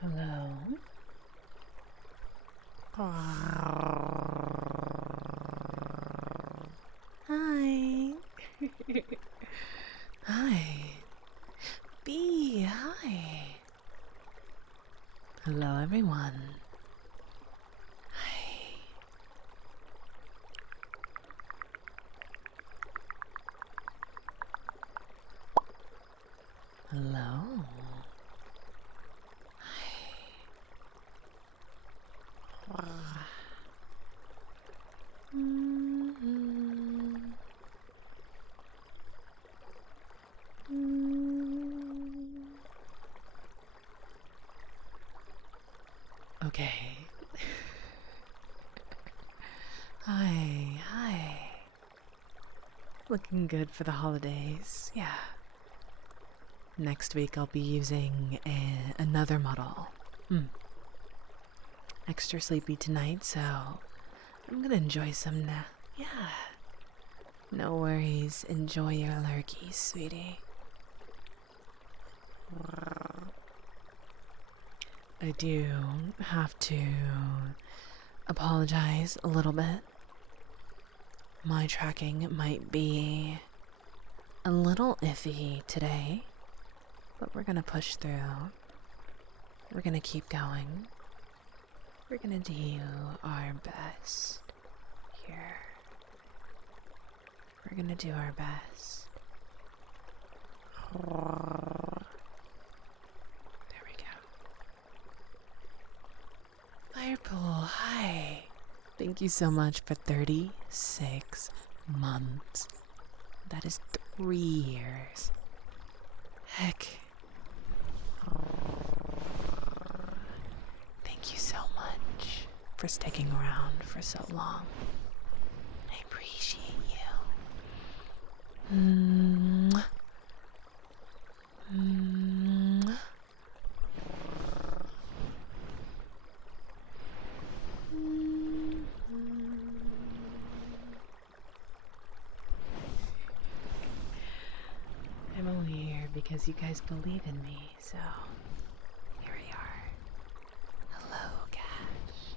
Hello. Hi. Hi. B, hi. Hello, everyone. Hi. Hello. Hi. Okay. Hi. Looking good for the holidays, yeah. Next week I'll be using another model. Extra sleepy tonight, so I'm gonna enjoy some nap. Yeah. No worries. Enjoy your lurkies, sweetie. I do have to apologize a little bit. My tracking might be a little iffy today, but we're gonna push through. We're gonna keep going. We're gonna do our best here. We're gonna do our best. There we go. Firepool, hi. Thank you so much for 36 months. That is 3 years. Heck. Thank you so much for sticking around for so long. I appreciate you. Mwah. Mwah. I'm only here because you guys believe in me, so here we are. Hello, Cash.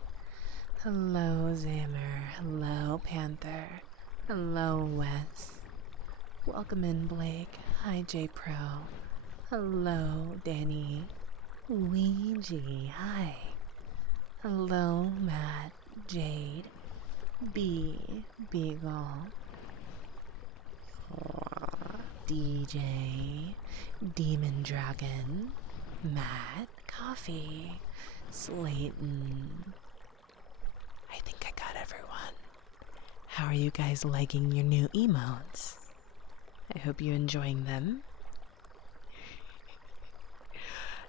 Hello, Zammer. Hello, Panther. Hello, Wes. Welcome in, Blake. Hi, J Pro. Hello, Danny. Ouija. Hi. Hello, Matt. Jade. B. Beagle. DJ. Demon Dragon. Matt. Coffee. Slayton. I think I got everyone. How are you guys liking your new emotes? I hope you're enjoying them.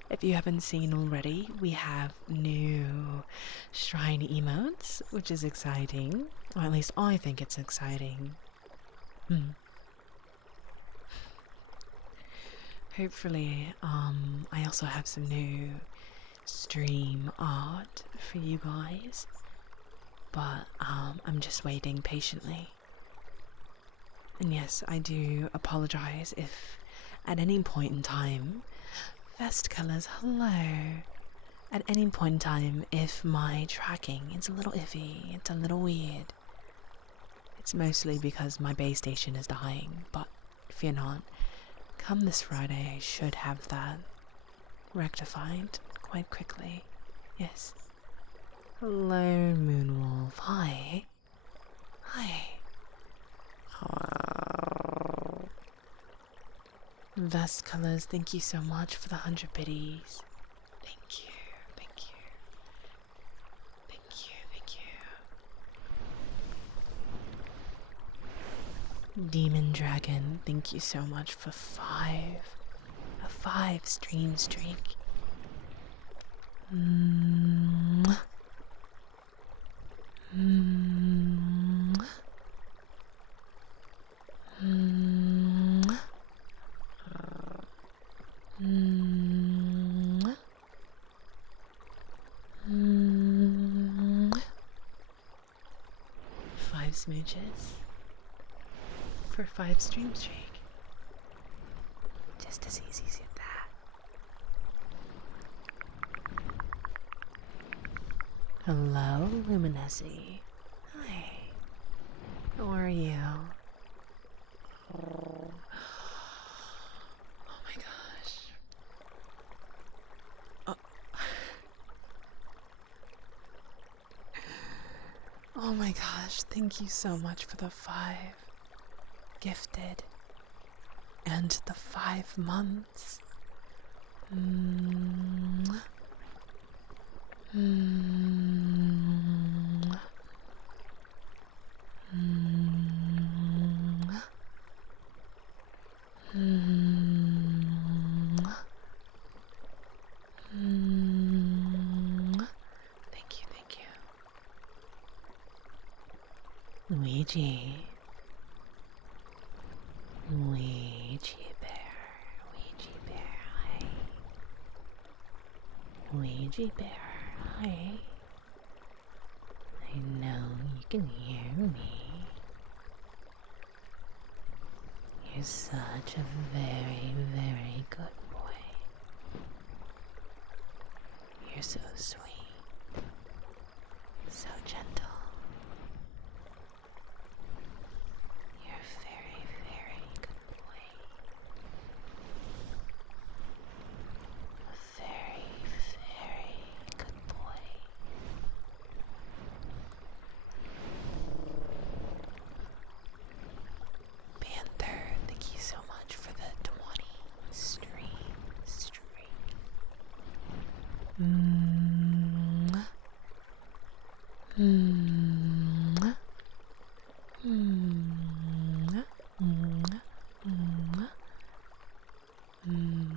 If you haven't seen already, we have new shrine emotes, which is exciting. Or at least I think it's exciting. Hopefully, I also have some new stream art for you guys. But I'm just waiting patiently. And yes, I do apologize if at any point in time, Vest Colors, hello. At any point in time, if my tracking is a little iffy, it's a little weird, it's mostly because my base station is dying, but fear not, come this Friday I should have that rectified quite quickly. Yes. Hello, Moonwolf. Hi. Hi. Vest Colors, thank you so much for the 100 biddies. Thank you, thank you. Thank you, thank you. Demon Dragon, thank you so much for 5. A 5 stream streak. Mwah. Mwah. Mwah. Mwah. Mwah. 5 smooches for 5 stream streak. Just as easy as that. Hello, Luminescence. Hi. How are you? Oh my gosh. Oh. Oh my gosh, thank you so much for the 5 gifted and the 5 months. Mm. Mm. Mm. Mm. Mm. Thank you, thank you. Luigi. Luigi Bear. Luigi Bear, hi. Luigi Bear, hi. I know you can hear me. You're such a very, very good boy. You're so sweet, so gentle. You're a very, very good boy. A very, very good boy. Panther, thank you so much for the 20 stream. Mm. Mm. Mm. Mm. Mm. Mm. Mm.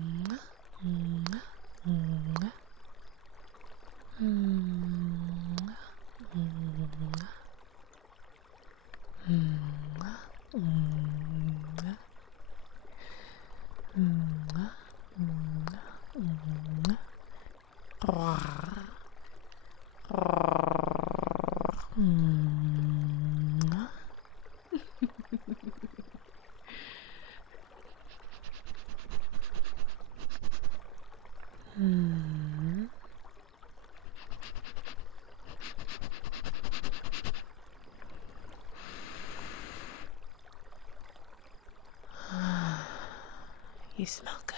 Mm. You smell good.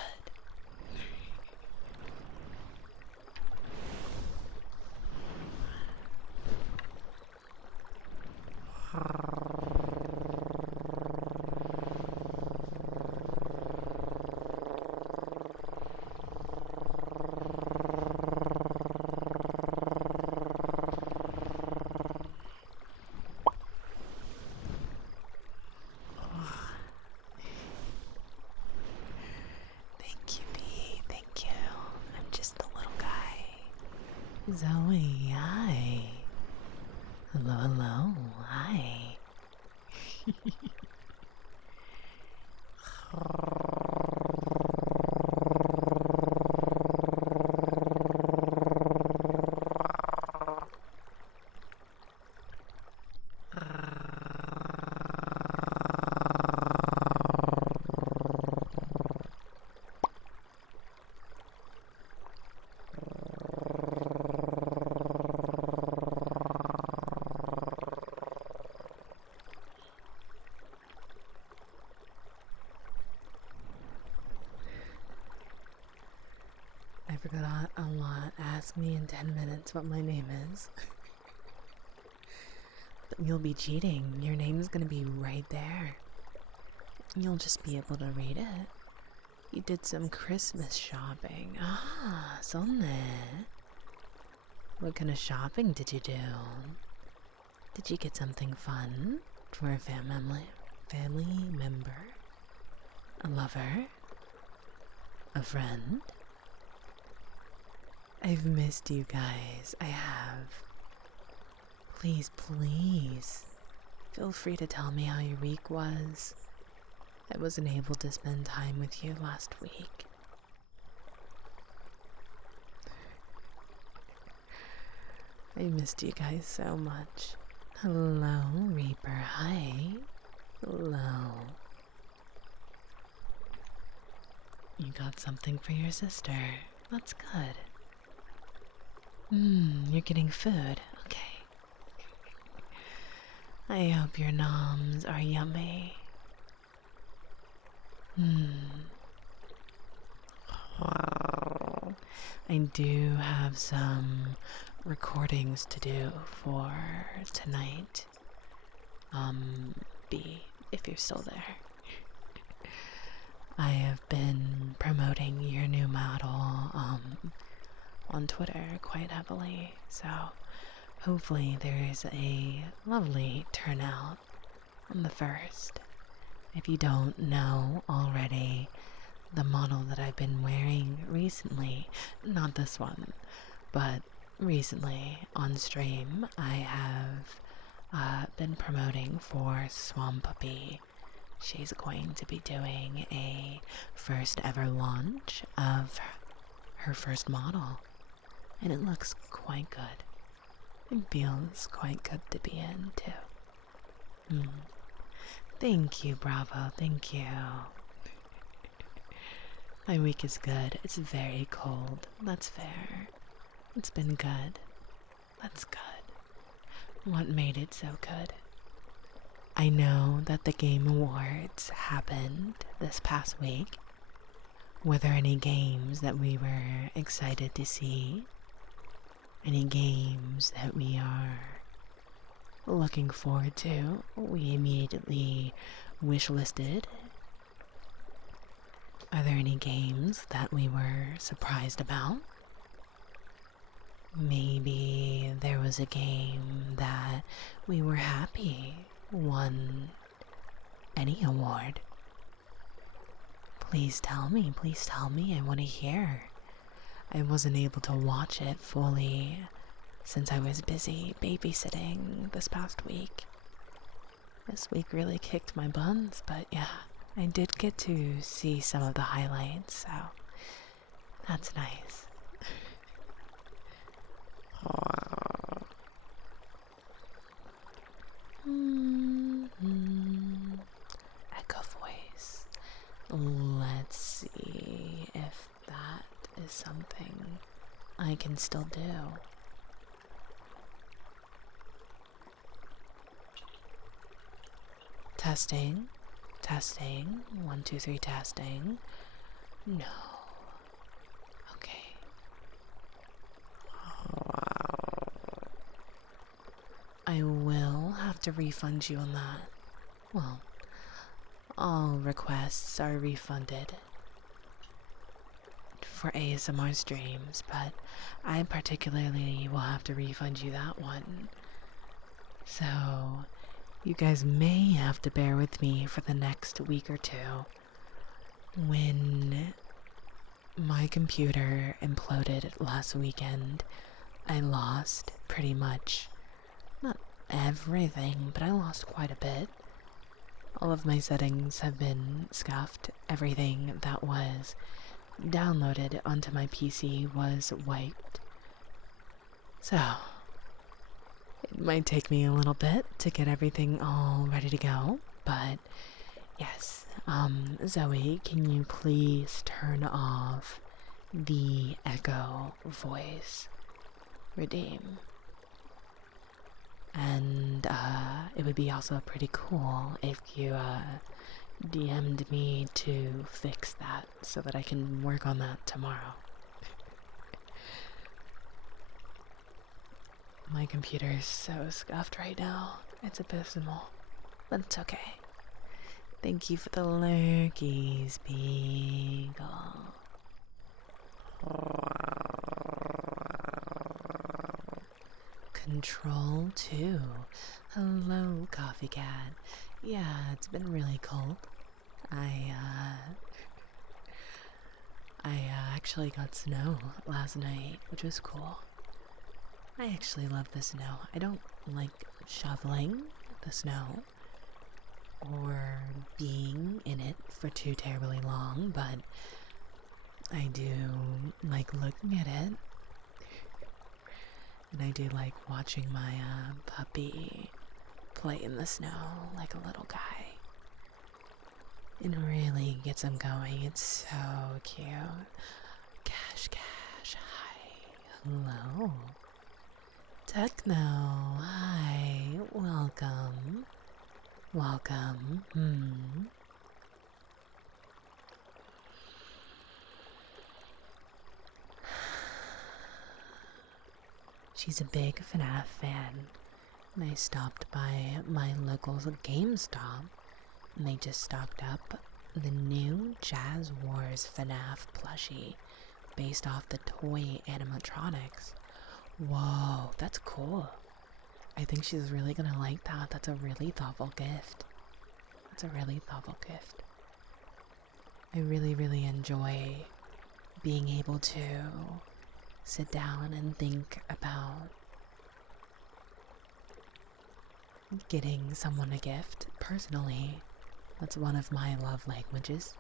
Thank you, Bee. Thank you. I'm just a little guy. Zoe, hi. Hello, hello, hi. I forgot a lot. Ask me in 10 minutes what my name is. But you'll be cheating. Your name's gonna be right there. You'll just be able to read it. You did some Christmas shopping. Ah, sonne. What kind of shopping did you do? Did you get something fun for a family member? A lover? A friend? I've missed you guys. I have. Please, please, feel free to tell me how your week was. I wasn't able to spend time with you last week. I missed you guys so much. Hello, Reaper. Hi. Hello. You got something for your sister. That's good. You're getting food. Okay. I hope your noms are yummy. I do have some recordings to do for tonight. B, if you're still there. I have been promoting your new model, on Twitter quite heavily, so hopefully there's a lovely turnout on the first. If you don't know already, the model that I've been wearing recently, not this one, but recently on stream, I have been promoting for Swamp Puppy. She's going to be doing a first ever launch of her first model, and it looks quite good. It feels quite good to be in, too. Thank you, Bravo, thank you. My week is good. It's very cold. That's fair. It's been good. That's good. What made it so good? I know that the Game Awards happened this past week. Were there any games that we were excited to see? Any games that we are looking forward to? We immediately wishlisted. Are there any games that we were surprised about? Maybe there was a game that we were happy won any award. Please tell me, I want to hear. I wasn't able to watch it fully since I was busy babysitting this past week. This week really kicked my buns, but yeah, I did get to see some of the highlights, so that's nice. Echo voice. Let's see if that is something I can still do. Testing. 1, 2, 3, testing. No. Okay. I will have to refund you on that. Well, all requests are refunded for ASMR streams, but I particularly will have to refund you that one. So, you guys may have to bear with me for the next week or two. When my computer imploded last weekend, I lost pretty much, not everything, but I lost quite a bit. All of my settings have been scuffed. Everything that was downloaded onto my PC was wiped. So, it might take me a little bit to get everything all ready to go, but yes. Zoe, can you please turn off the echo voice? Redeem. And, it would be also pretty cool if you, DM'd me to fix that so that I can work on that tomorrow. My computer is so scuffed right now. It's abysmal. But it's okay. Thank you for the lurkies, Beagle. Control 2. Hello, Coffee Cat. Yeah, it's been really cold. I actually got snow last night, which was cool. I actually love the snow. I don't like shoveling the snow or being in it for too terribly long, but I do like looking at it. And I do like watching my puppy play in the snow like a little guy. It really gets him going. It's so cute. Cash, hi. Hello. Techno, hi, welcome. Welcome. She's a big FNAF fan, and I stopped by my local GameStop, and they just stocked up the new Jazz Wars FNAF plushie based off the toy animatronics. Whoa, that's cool. I think she's really gonna like that. That's a really thoughtful gift. That's a really thoughtful gift. I really, really enjoy being able to sit down and think about getting someone a gift. Personally, that's one of my love languages.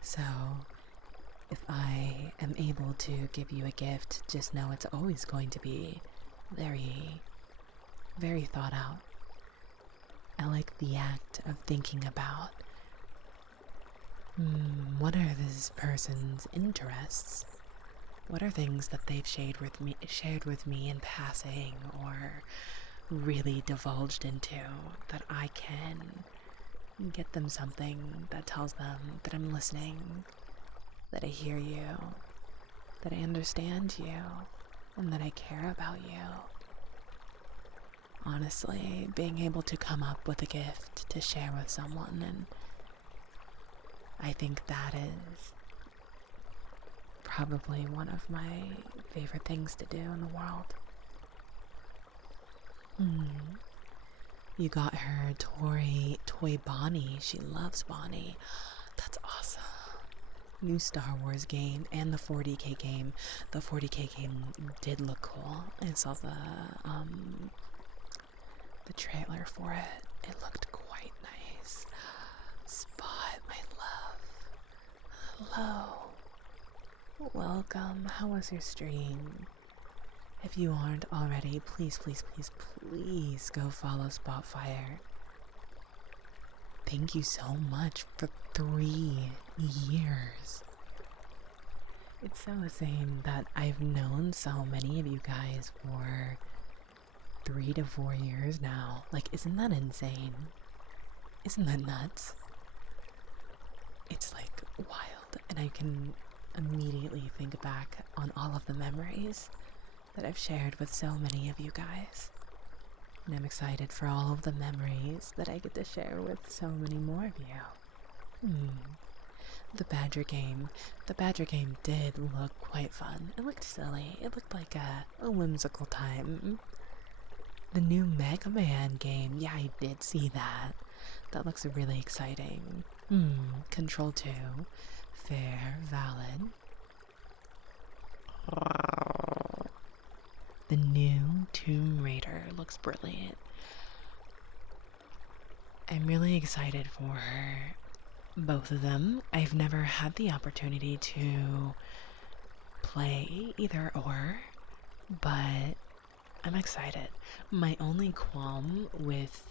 So, if I am able to give you a gift, just know it's always going to be very, very thought out. I like the act of thinking about what are this person's interests? What are things that they've shared with me in passing or really divulged into that I can get them something that tells them that I'm listening, that I hear you, that I understand you, and that I care about you. Honestly, being able to come up with a gift to share with someone, and I think that is probably one of my favorite things to do in the world. You got her toy Bonnie. She loves Bonnie. That's awesome. New Star Wars game and the 40K game. The 40K game did look cool. I saw the trailer for it. It looked quite nice. Spot, my love. Hello. Welcome. How was your stream? If you aren't already, please, please, please, please go follow Spotfire. Thank you so much for 3 years. It's so insane that I've known so many of you guys for 3 to 4 years now. Like, isn't that insane? Isn't that nuts? It's like wild, and I can immediately think back on all of the memories that I've shared with so many of you guys. And I'm excited for all of the memories that I get to share with so many more of you. The Badger game. The Badger game did look quite fun. It looked silly. It looked like a whimsical time. The new Mega Man game. Yeah, I did see that. That looks really exciting. Control 2. Fair, valid. The new Tomb Raider looks brilliant. I'm really excited for both of them. I've never had the opportunity to play either or, but I'm excited. My only qualm with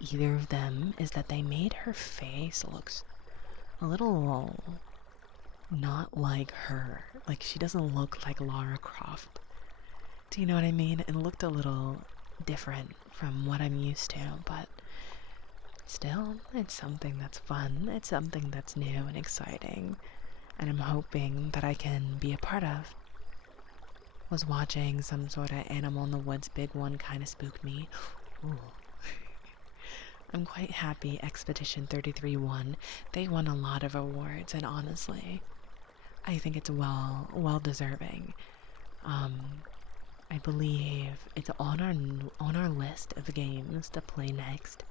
either of them is that they made her face looks a little not like her. Like, she doesn't look like Lara Croft. Do you know what I mean? It looked a little different from what I'm used to, but still, it's something that's fun. It's something that's new and exciting, and I'm hoping that I can be a part of. Was watching some sort of Animal in the Woods big one kind of spooked me. Ooh. I'm quite happy Expedition 33 won. They won a lot of awards, and honestly, I think it's well deserving. I believe it's on our list of games to play next.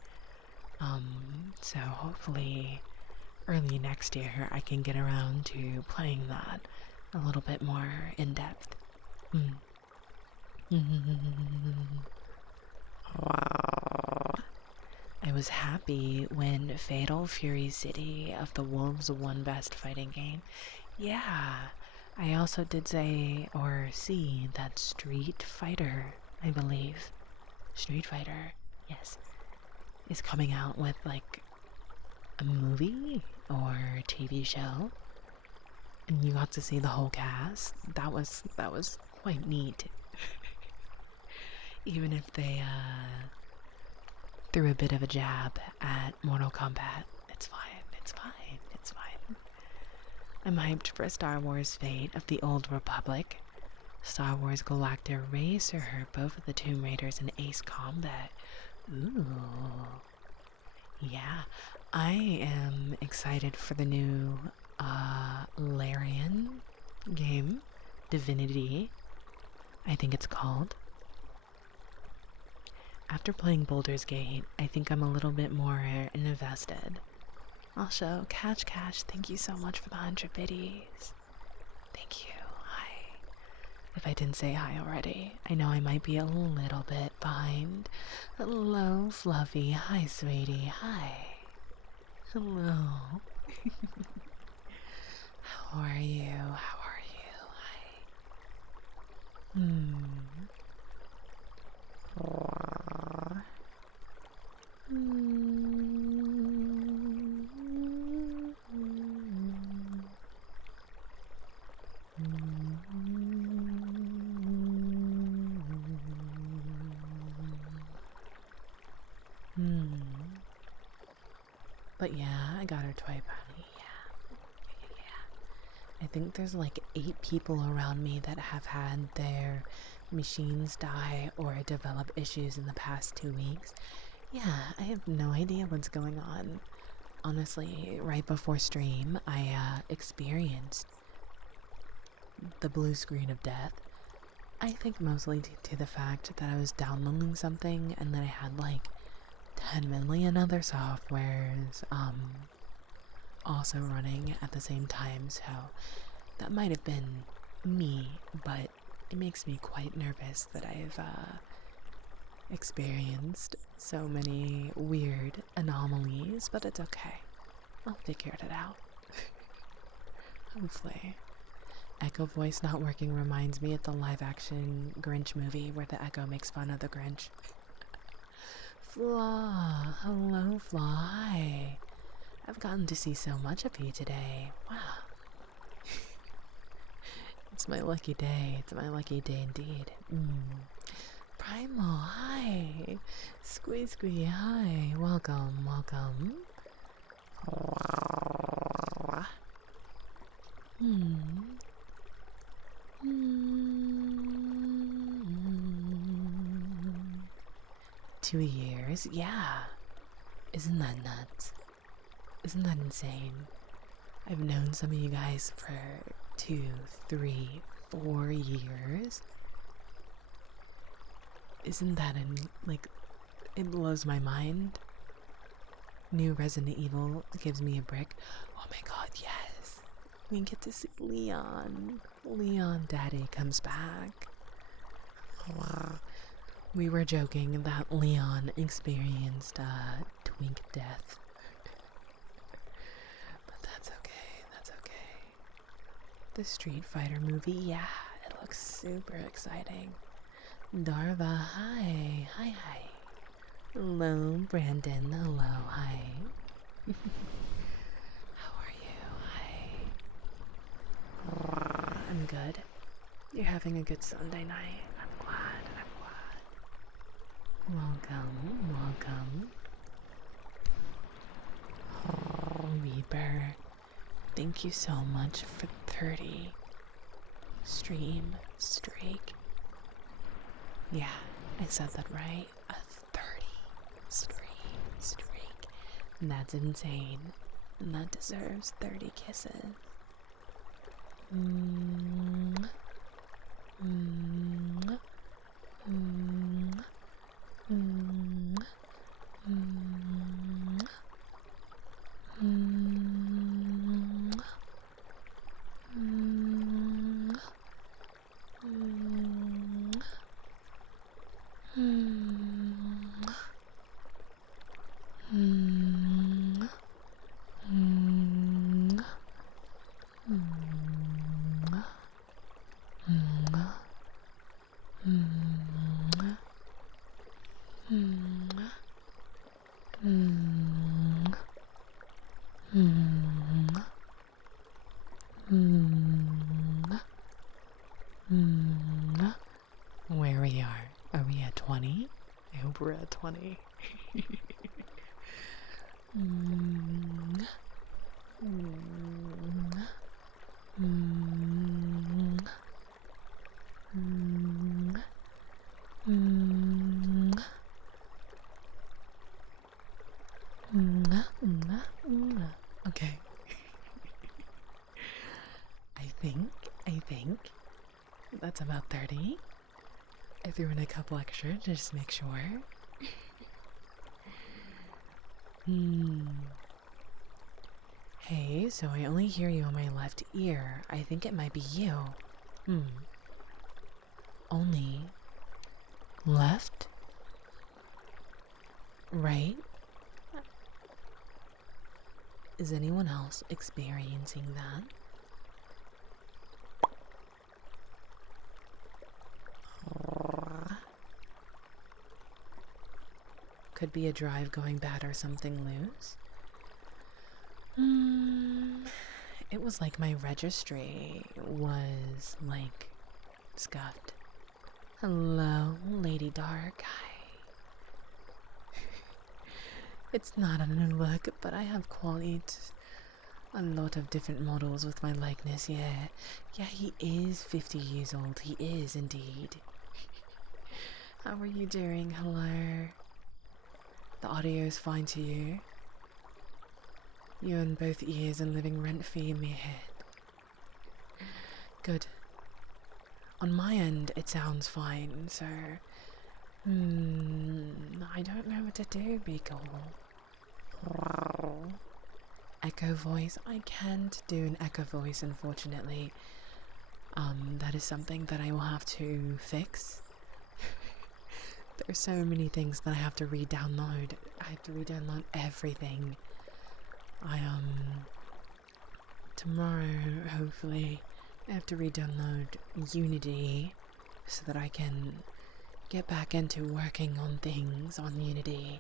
So hopefully early next year I can get around to playing that a little bit more in depth. I was happy when Fatal Fury City of the Wolves won Best Fighting Game. Yeah, I also did say or see that Street Fighter, I believe, Street Fighter, yes, is coming out with like a movie or TV show, and you got to see the whole cast. That was quite neat. Even if they threw a bit of a jab at Mortal Kombat, it's fine, it's fine, it's fine. I'm hyped for Star Wars Fate of the Old Republic, Star Wars Galactic Racer, both of the Tomb Raiders, and Ace Combat. Ooh. Yeah, I am excited for the new Larian game, Divinity, I think it's called. After playing Baldur's Gate, I think I'm a little bit more invested. Also, Catch, thank you so much for the 100 biddies. Thank you. Hi. If I didn't say hi already, I know I might be a little bit behind. Hello, Fluffy. Hi, sweetie. Hi. Hello. How are you? How are you? Hi. But yeah, I got her toy bunny. Yeah. I think there's like 8 people around me that have had their machines die or develop issues in the past 2 weeks. Yeah, I have no idea what's going on. Honestly, right before stream, I experienced the blue screen of death. I think mostly due to the fact that I was downloading something and then I had like 10 million other softwares also running at the same time, so that might have been me, but it makes me quite nervous that I've experienced so many weird anomalies, but it's okay. I'll figure it out. Hopefully. Echo voice not working reminds me of the live action Grinch movie where the Echo makes fun of the Grinch. Flaw, hello Flaw, hi. I've gotten to see so much of you today. Wow. It's my lucky day. It's my lucky day indeed. Primal, hi. Squee, hi. Welcome. Hmm. 2 years? Yeah. Isn't that nuts? Isn't that insane? I've known some of you guys for 2, 3, 4 years. Isn't that like, it blows my mind. New Resident Evil gives me a brick. Oh my god, yes. We get to see Leon. Leon Daddy comes back. We were joking that Leon experienced twink death. But that's okay. The Street Fighter movie, yeah, it looks super exciting. Darva, hi. Hello, Brandon, hello, hi. How are you? Hi. I'm good. You're having a good Sunday night. I'm glad. Welcome. Oh, Reaper. Thank you so much for 30 stream streak. Yeah, I said that right. A 30 streak. That's insane. And that deserves 30 kisses. Where we are we at 20? I hope we're at 20. Mm. Mm. Mm. Mm. Mm. Okay. I think that's about 30. I threw in a couple extra to just make sure. Hey, so I only hear you on my left ear. I think it might be you. Only left? Right? Is anyone else experiencing that? Could be a drive going bad or something loose. It was like my registry was like scuffed. Hello, Lady Dark. It's not a new look, but I have quite a lot of different models with my likeness, yeah. Yeah, he is 50 years old. He is indeed. How are you doing? Hello. The audio is fine to you. You're in both ears and living rent-free in my head. Good. On my end, it sounds fine, so... I don't know what to do, Beagle. Echo voice? I can't do an echo voice, unfortunately. That is something that I will have to fix. There's so many things that I have to re-download. I have to re-download everything. Tomorrow, hopefully, I have to re-download Unity so that I can get back into working on things on Unity.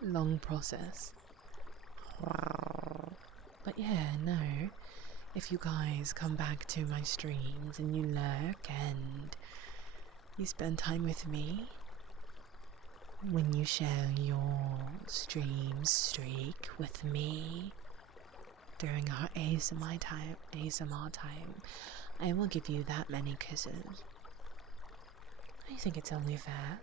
Long process. But yeah, no. If you guys come back to my streams and you lurk and you spend time with me, when you share your stream streak with me during our ASMR time, I will give you that many kisses. I think it's only fair.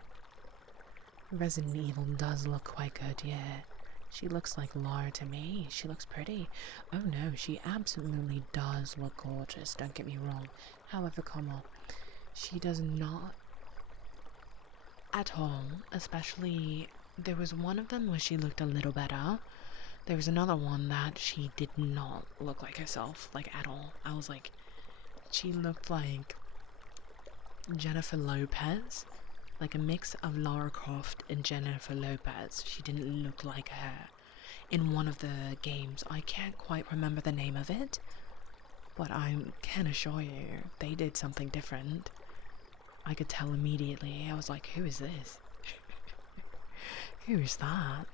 Resident Evil does look quite good, yeah. She looks like Lara to me. She looks pretty. Oh no, she absolutely does look gorgeous, don't get me wrong. However, she does not at all, especially there was one of them where she looked a little better. There was another one that she did not look like herself, like at all. I was like, she looked like Jennifer Lopez, like a mix of Lara Croft and Jennifer Lopez. She didn't look like her. In one of the games, I can't quite remember the name of it, but I can assure you, they did something different. I could tell immediately. I was like, who is this? Who is that?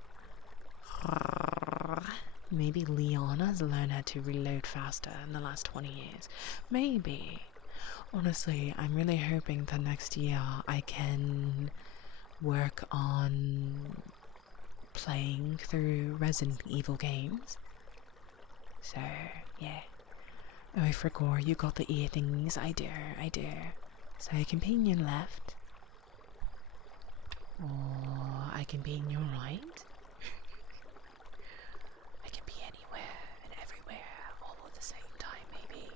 Maybe Leona's learned how to reload faster in the last 20 years. Maybe. Honestly, I'm really hoping that next year I can work on playing through Resident Evil games. So, yeah. Oh, I forgot you got the ear things. I do. So I can be in your left. Or I can be in your right. I can be anywhere and everywhere all at the same time, maybe.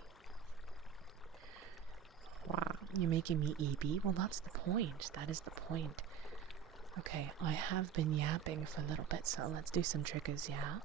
Wow, you're making me EB? Well, that's the point. That is the point. Okay, I have been yapping for a little bit, so let's do some triggers, yeah?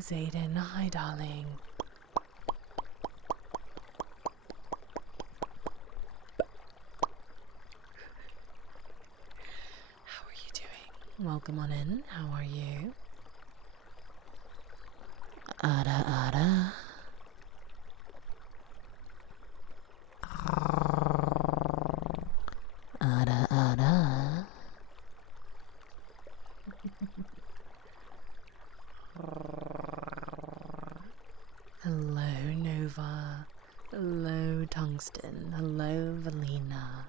Zayden. Hi, darling. How are you doing? Welcome on in. How are you? Ada, ada. Ada, ada. Hello, Nova. Hello, Tungsten. Hello, Valina.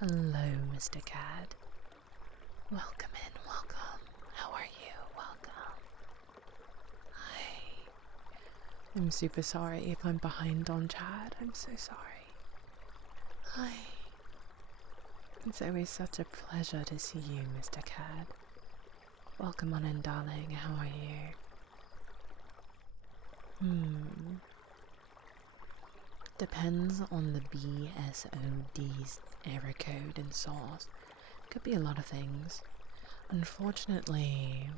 Hello, Mr. Cad. Welcome in, welcome. How are you? Welcome. Hi. I'm super sorry if I'm behind on chat. I'm so sorry. Hi. It's always such a pleasure to see you, Mr. Cad. Welcome on in, darling. How are you? Depends on the BSOD's error code and source. Could be a lot of things. Unfortunately,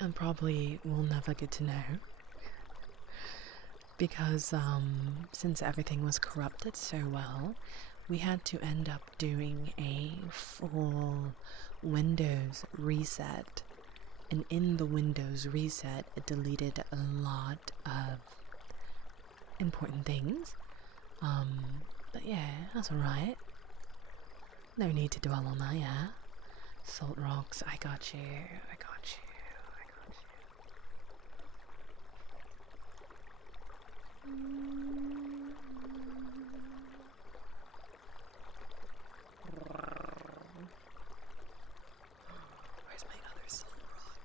I probably will never get to know. Because since everything was corrupted so well, we had to end up doing a full Windows reset. And in the Windows reset, it deleted a lot of important things. But yeah, that's alright. No need to dwell on that, yeah? Salt rocks, I got you, I got you, I got you. Where's my other salt rock?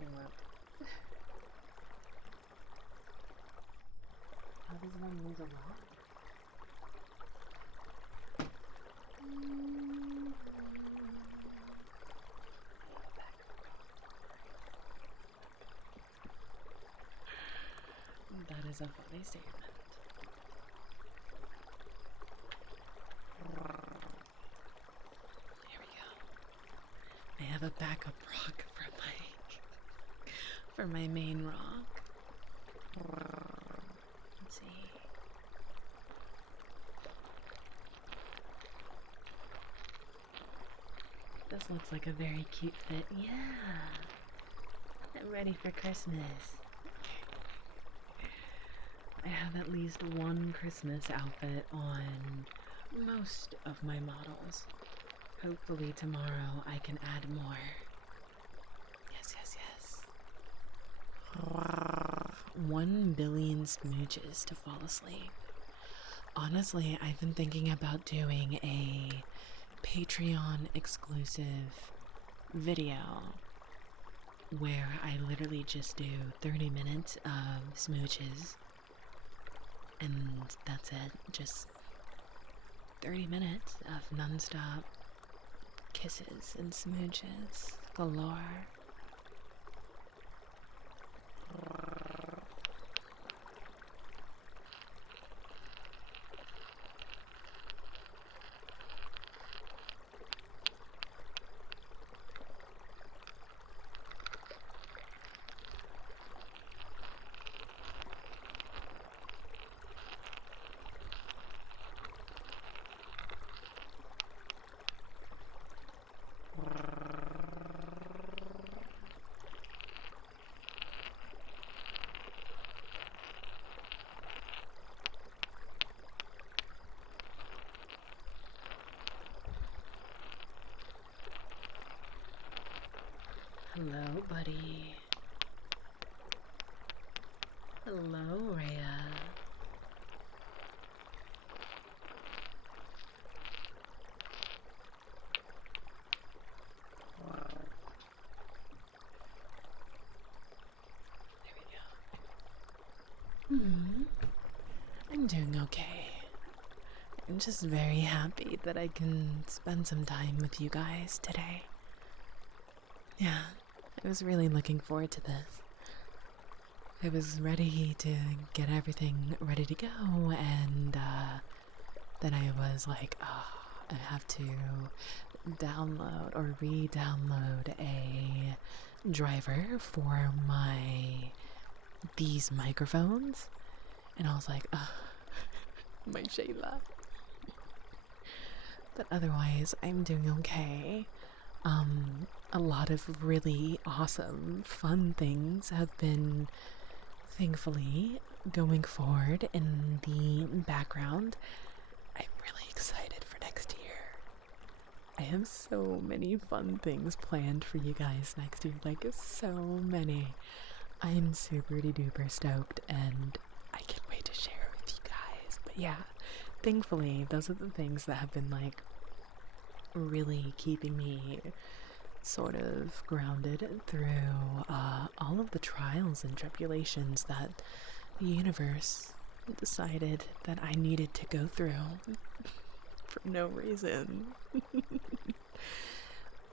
I lost it. How does one lose a rock? That is a funny statement. Here we go. I have a backup rock for my main rock. Let's see. This looks like a very cute fit. Yeah. I'm ready for Christmas. I have at least one Christmas outfit on most of my models. Hopefully tomorrow I can add more. Yes, yes, yes. 1 billion smooches to fall asleep. Honestly, I've been thinking about doing a Patreon exclusive video where I literally just do 30 minutes of smooches. And that's it. Just 30 minutes of non-stop kisses and smooches galore. Hello, buddy. Hello, Rhea. There we go. I'm doing okay. I'm just very happy that I can spend some time with you guys today. Yeah, I was really looking forward to this. I was ready to get everything ready to go, and then I was like, oh, I have to download or re-download a driver for these microphones, and I was like, my Shayla. But otherwise, I'm doing okay. A lot of really awesome, fun things have been, thankfully, going forward in the background. I'm really excited for next year. I have so many fun things planned for you guys next year, like so many. I am super duper stoked and I can't wait to share it with you guys. But yeah, thankfully, those are the things that have been like really keeping me sort of grounded through all of the trials and tribulations that the universe decided that I needed to go through for no reason.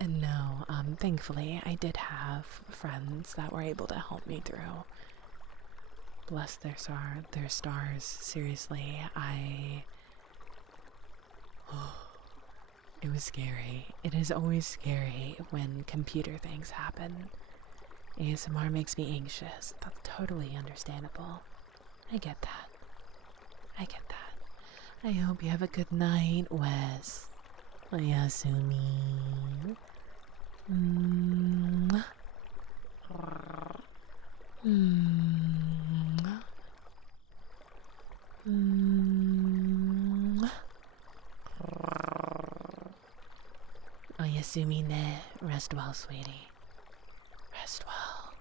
And no, thankfully, I did have friends that were able to help me through. Bless their stars. Seriously, it was scary. It is always scary when computer things happen. ASMR makes me anxious. That's totally understandable. I get that. I hope you have a good night, Wes. Oyasumi. Mwah. Mwah. Mwah. Oyasumi ne. Rest well, sweetie. Rest well.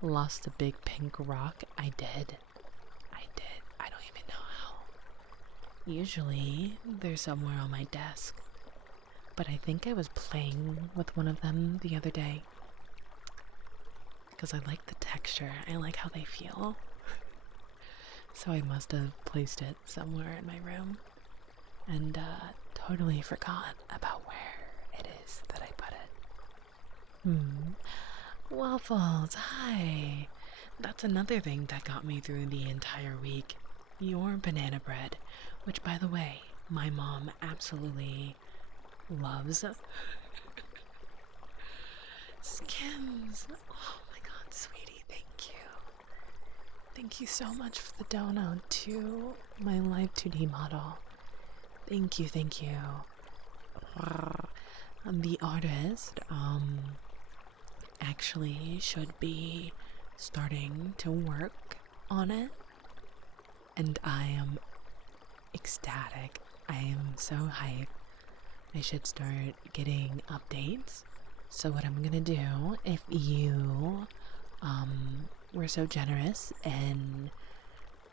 Lost a big pink rock. I did. I don't even know how. Usually, they're somewhere on my desk. But I think I was playing with one of them the other day. Because I like the texture. I like how they feel. So I must have placed it somewhere in my room. And totally forgot about where it is that I put it. Waffles, hi! That's another thing that got me through the entire week. Your banana bread, which, by the way, my mom absolutely loves. Skims! Oh my god, sweetie, thank you. Thank you so much for the dono to my Live 2D model. Thank you. The artist, actually should be starting to work on it, and I am ecstatic. I am so hyped. I should start getting updates. So what I'm gonna do, if you were so generous in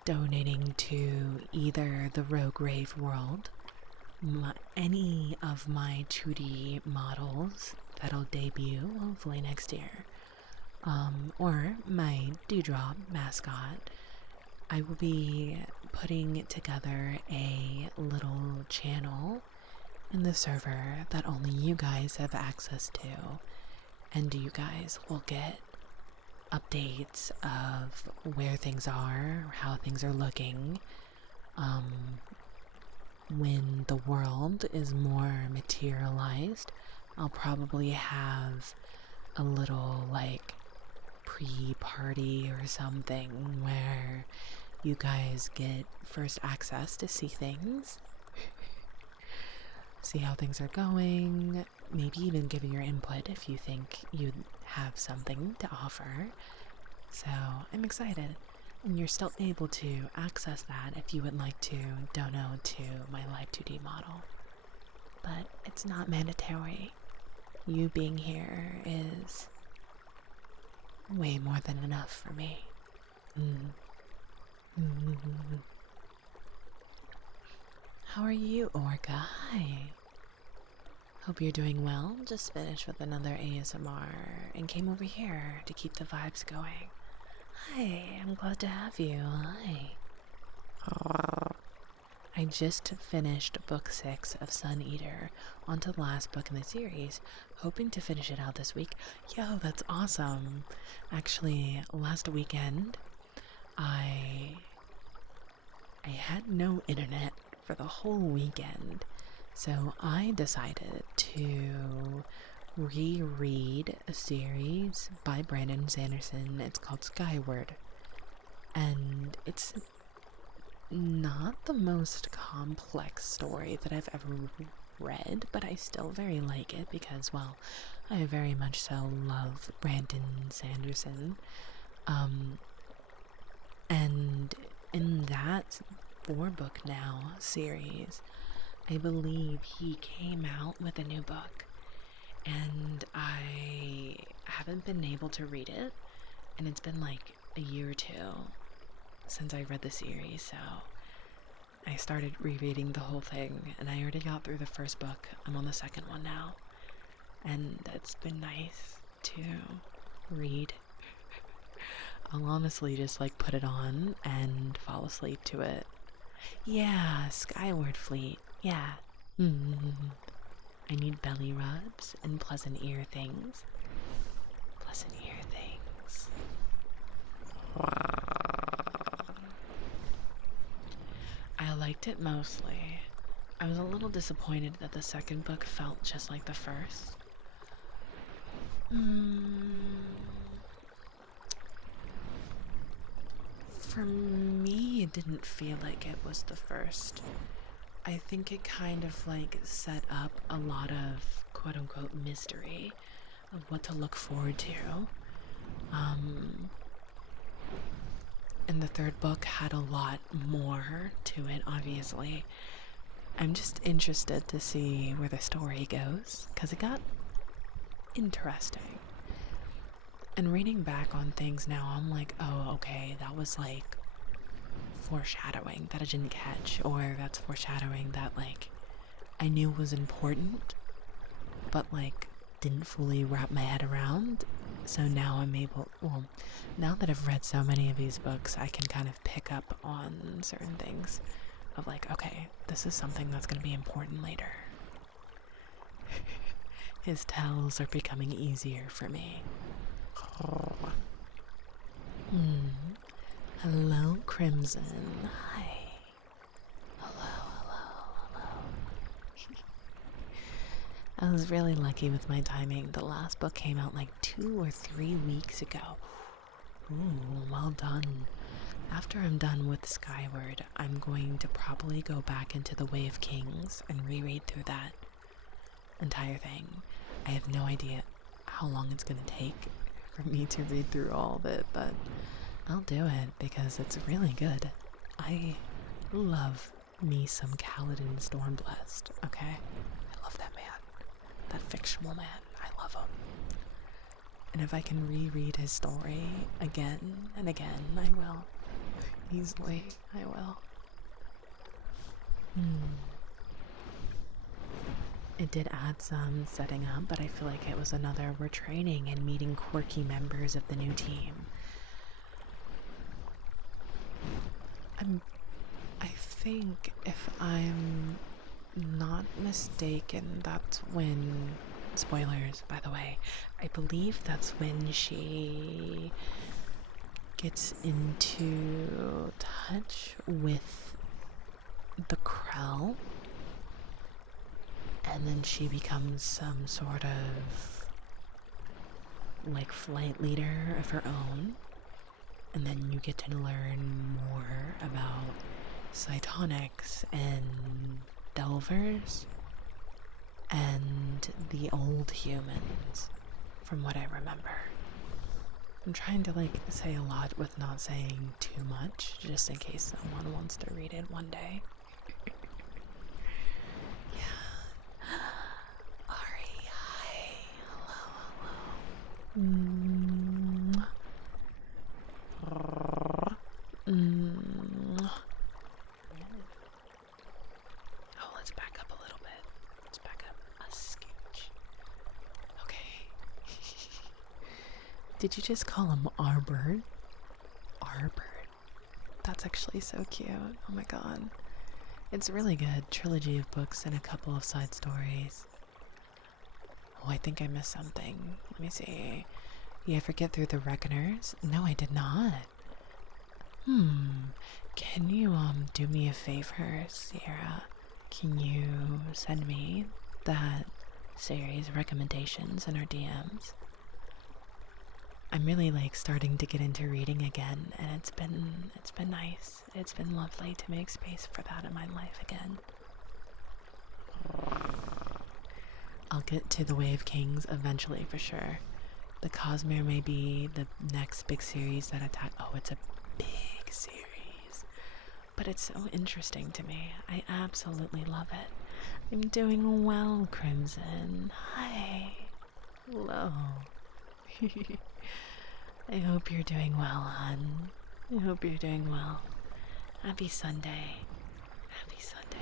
donating to either the Rogue Rave World, any of my 2D models that'll debut hopefully next year, or my Dewdrop mascot, I will be putting together a little channel in the server that only you guys have access to, and you guys will get updates of where things are, how things are looking. When the world is more materialized, I'll probably have a little like pre-party or something where you guys get first access to see things, see how things are going, maybe even give your input if you think you'd have something to offer. So I'm excited. And you're still able to access that if you would like to dono to my Live 2D model. But it's not mandatory. You being here is way more than enough for me. How are you, Orca? Hi. Hope you're doing well. Just finished with another ASMR and came over here to keep the vibes going. Hi, I'm glad to have you. Hi. I just finished book 6 of Sun Eater, onto the last book in the series, hoping to finish it out this week. Yo, that's awesome. Actually, last weekend, I had no internet for the whole weekend, so I decided to reread a series by Brandon Sanderson. It's called Skyward, and it's not the most complex story that I've ever read, but I still very like it because, well, I very much so love Brandon Sanderson. And in that 4-book now series, I believe he came out with a new book, and I haven't been able to read it, and it's been like a year or two since I read the series, so I started rereading the whole thing, and I already got through the first book. I'm on the second one now, and it's been nice to read. I'll honestly just like put it on and fall asleep to it. Yeah, Skyward Fleet. Yeah. I need belly rubs and pleasant ear things. Pleasant ear things. I liked it mostly. I was a little disappointed that the second book felt just like the first. For me, it didn't feel like it was the first. I think it kind of like set up a lot of quote unquote mystery of what to look forward to. And the third book had a lot more to it, obviously. I'm just interested to see where the story goes, because it got interesting. And reading back on things now, I'm like, oh, okay, that was like foreshadowing that I didn't catch, or that's foreshadowing that like I knew was important, but like didn't fully wrap my head around. So now I'm able, well, now that I've read so many of these books, I can kind of pick up on certain things of like, okay, this is something that's going to be important later. His tells are becoming easier for me. Hello, Crimson. Hi. Hello. I was really lucky with my timing. The last book came out like 2 or 3 weeks ago. Ooh, well done. After I'm done with Skyward, I'm going to probably go back into The Way of Kings and reread through that entire thing. I have no idea how long it's going to take for me to read through all of it, but I'll do it because it's really good. I love me some Kaladin Stormblessed, okay? I love that man. That fictional man. I love him. And if I can reread his story again and again, I will. Easily, I will. It did add some setting up, but I feel like it was another we're training and meeting quirky members of the new team. I think if I'm not mistaken, that's when, spoilers by the way, I believe that's when she gets into touch with the Krell, and then she becomes some sort of like flight leader of her own, and then you get to learn more about Cytonics and Delvers and the old humans, from what I remember. I'm trying to like say a lot with not saying too much, just in case someone wants to read it one day. Yeah. Ari, hi. Hello. Oh, let's back up a little bit. Let's back up a scooch. Okay. Did you just call him Arbird? Arbird. That's actually so cute. Oh my god. It's really good. Trilogy of books and a couple of side stories. Oh, I think I missed something. Let me see. You ever get through the Reckoners? No, I did not. Can you, do me a favor, Sierra? Can you send me that series recommendations in our DMs? I'm really like starting to get into reading again, and it's been nice. It's been lovely to make space for that in my life again. I'll get to the Way of Kings eventually for sure. The Cosmere may be the next big series that attack. Oh, it's a big series, but it's so interesting to me. I absolutely love it. I'm doing well, Crimson. Hi. Hello. I hope you're doing well, hon. I hope you're doing well. Happy Sunday. Happy Sunday.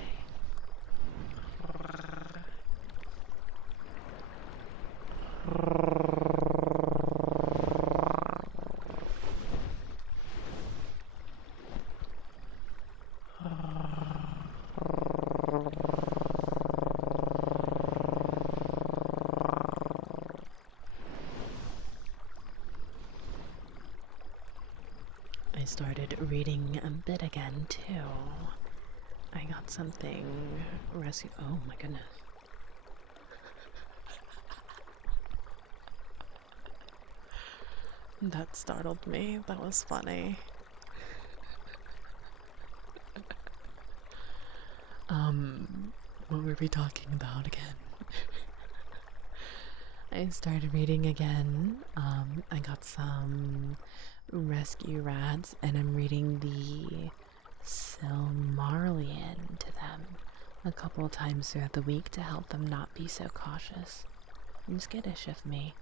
I started reading a bit again, too. I got something rescue. Oh my goodness. That startled me. That was funny. What were we talking about again? I started reading again. I got some rescue rats, and I'm reading the Silmarillion to them a couple times throughout the week to help them not be so cautious and skittish of me.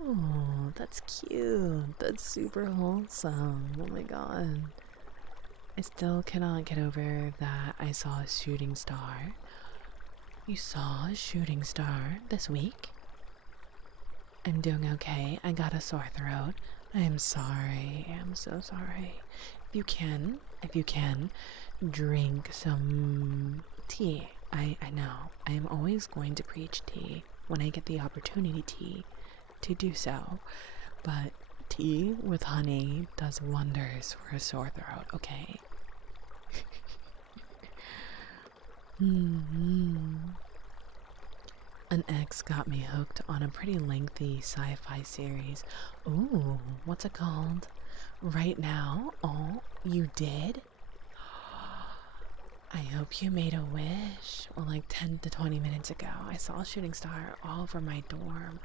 Oh, that's cute. That's super wholesome. Oh my god. I still cannot get over that I saw a shooting star. You saw a shooting star this week? I'm doing okay. I got a sore throat. I'm sorry. I'm so sorry. If you can, drink some tea. I know. I am always going to preach tea when I get the opportunity to do so. But tea with honey does wonders for a sore throat, okay? An ex got me hooked on a pretty lengthy sci-fi series. Ooh, what's it called? Right Now? Oh, you did? I hope you made a wish. Well, like 10 to 20 minutes ago, I saw a shooting star all over my dorm.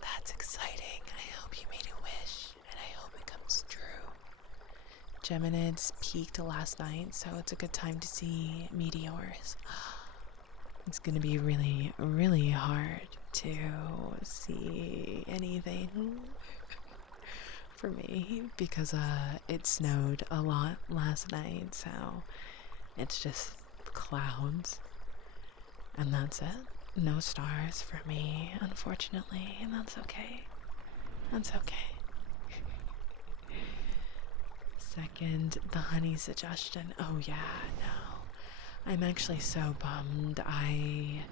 That's exciting. I hope you made a wish, and I hope it comes true. Geminids peaked last night, so it's a good time to see meteors. It's gonna be really, really hard to see anything for me because it snowed a lot last night, so it's just clouds, and that's it. No stars for me, unfortunately, and that's okay. That's okay. Second, the honey suggestion. Oh yeah, no. I'm actually so bummed. I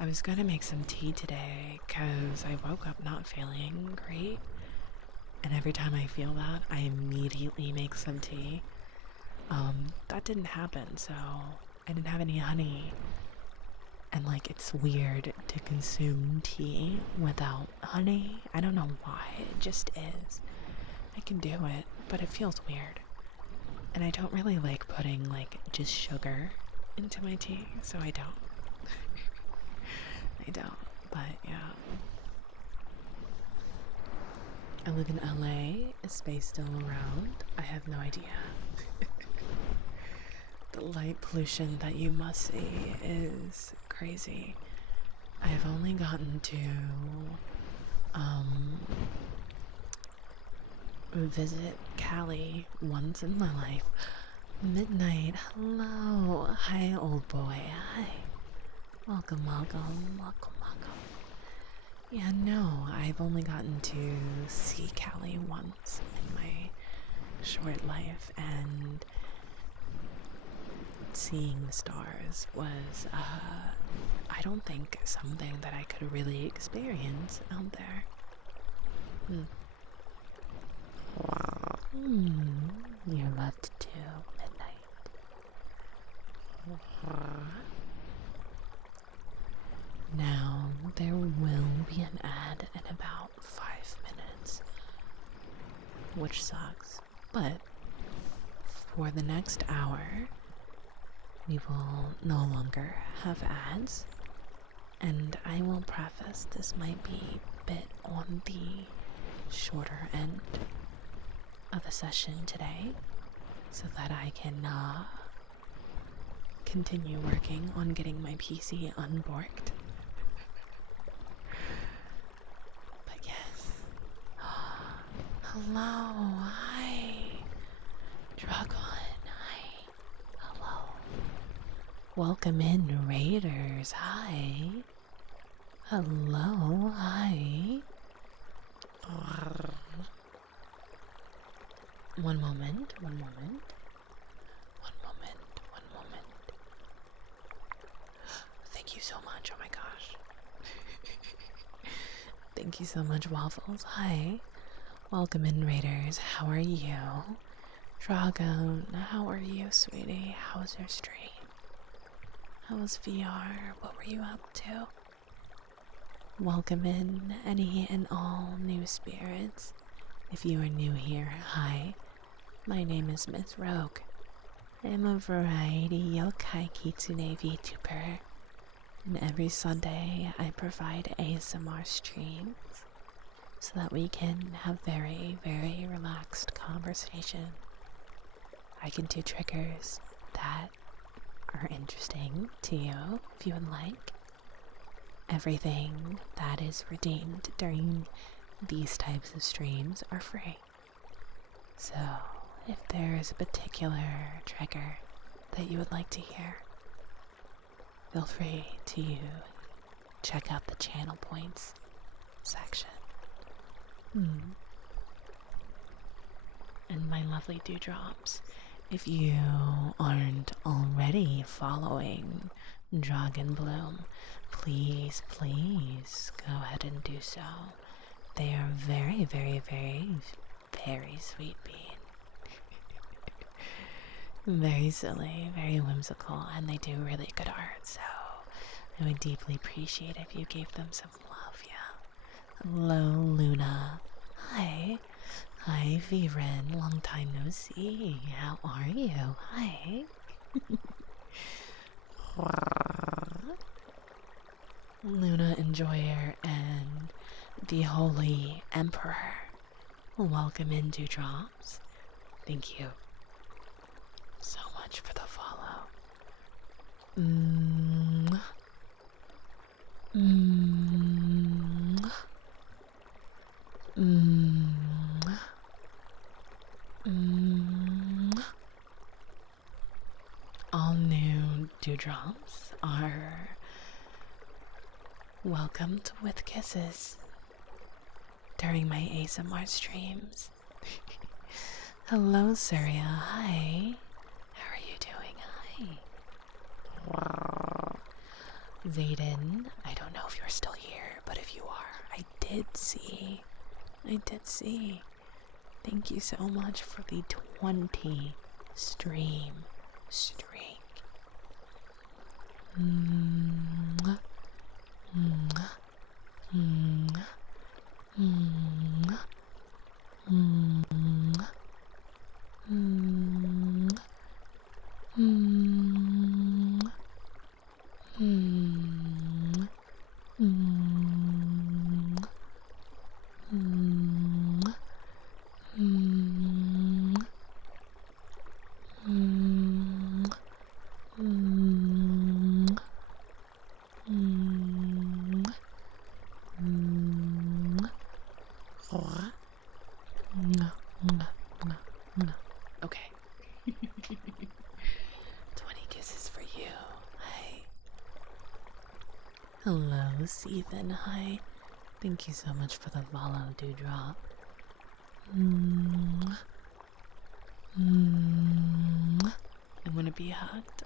was gonna make some tea today because I woke up not feeling great. And every time I feel that, I immediately make some tea. That didn't happen, so I didn't have any honey. And like, it's weird to consume tea without honey. I don't know why, it just is. I can do it, but it feels weird. And I don't really like putting like just sugar into my tea, so I don't. I don't, but yeah. I live in LA. Is space still around? I have no idea. The light pollution that you must see is crazy. I have only gotten to visit Cali once in my life. Midnight, hello. Hi, old boy. Hi. Welcome, welcome, welcome, welcome. Yeah, no, I've only gotten to see Cali once in my short life, and seeing the stars was, I don't think something that I could really experience out there. You loved to midnight. Now, there will be an ad in about 5 minutes, which sucks, but for the next hour, we will no longer have ads, and I will preface this might be a bit on the shorter end of a session today, so that I can continue working on getting my PC unborked. But yes. Hello, hi. Dragon, hi. Hello. Welcome in, Raiders, hi. Hello, hi. One moment. Thank you so much, oh my gosh. Thank you so much, Waffles, hi. Welcome in, Raiders, how are you? Dragon, how are you, sweetie? How was your stream? How was VR? What were you up to? Welcome in any and all new spirits. If you are new here, hi. My name is Miss Rogue. I am a variety yokai kitsune VTuber, and every Sunday I provide ASMR streams so that we can have very, very relaxed conversation. I can do triggers that are interesting to you if you would like. Everything that is redeemed during these types of streams are free. So, if there is a particular trigger that you would like to hear, feel free to check out the channel points section. And my lovely dewdrops, if you aren't already following Dragon Bloom, please go ahead and do so. They are very, very, very, very sweet bean. Very silly, very whimsical, and they do really good art, so I would deeply appreciate if you gave them some love, yeah. Hello, Luna. Hi. Hi, Viren. Long time no see. How are you? Hi. Luna Enjoyer and the Holy Emperor. Welcome in, Dewdrops. Thank you so much for the follow. All new dewdrops are welcomed with kisses during my ASMR streams. Hello, Surya. Hi. How are you doing? Hi. Zayden, I don't know if you're still here, but if you are, I did see. Thank you so much for the 20 stream streak. Okay. 20 kisses for you. Hi. Hello, Seethan. Hi. Thank you so much for the follow, Dewdrop. I want to be hugged.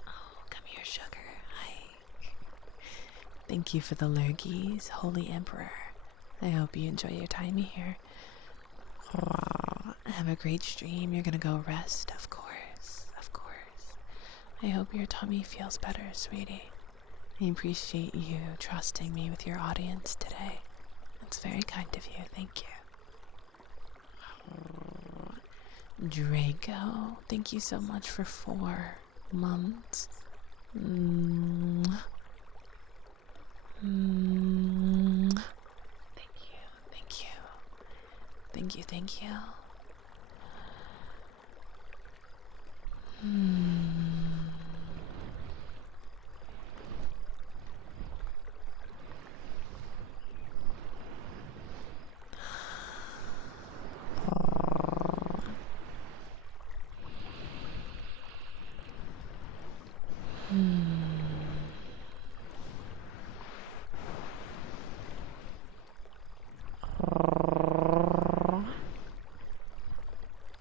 Dear Sugar, hi. Thank you for the lurgies, Holy Emperor. I hope you enjoy your time here. Have a great stream. You're gonna go rest, of course, of course. I hope your tummy feels better, sweetie. I appreciate you trusting me with your audience today. It's very kind of you, thank you. Draco, thank you so much for 4 months. Thank you, thank you. Thank you, thank you.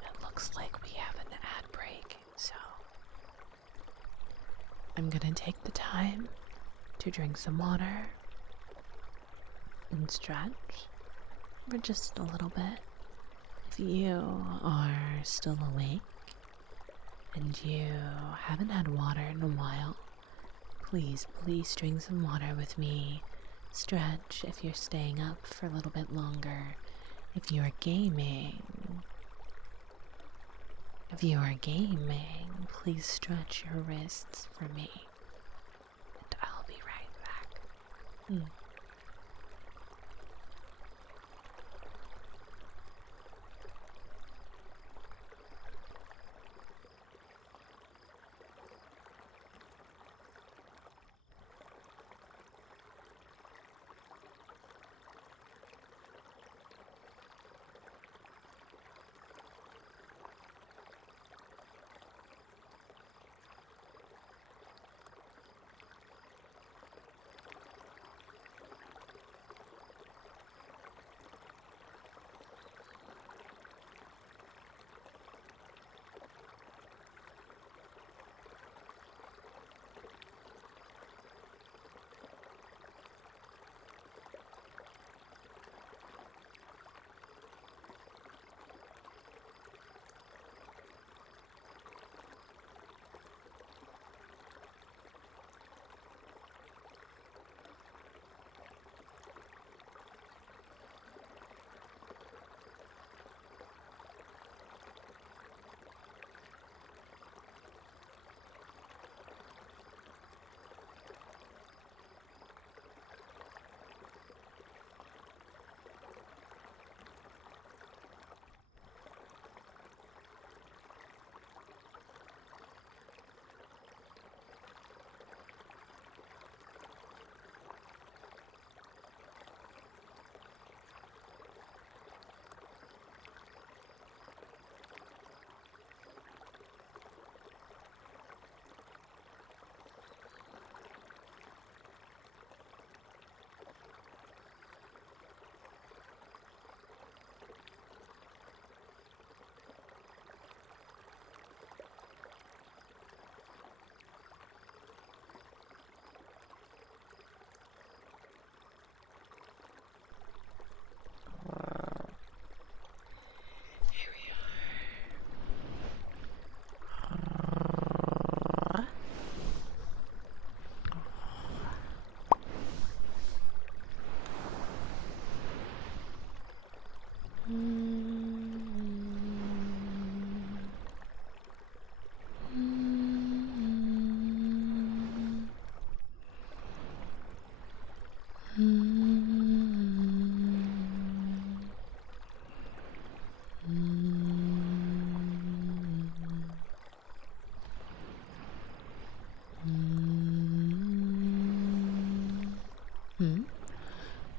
It looks like we have an ad break, so I'm gonna take the time to drink some water and stretch for just a little bit. If you are still awake and you haven't had water in a while, please drink some water with me. Stretch if you're staying up for a little bit longer. If you are gaming, please stretch your wrists for me. And I'll be right back.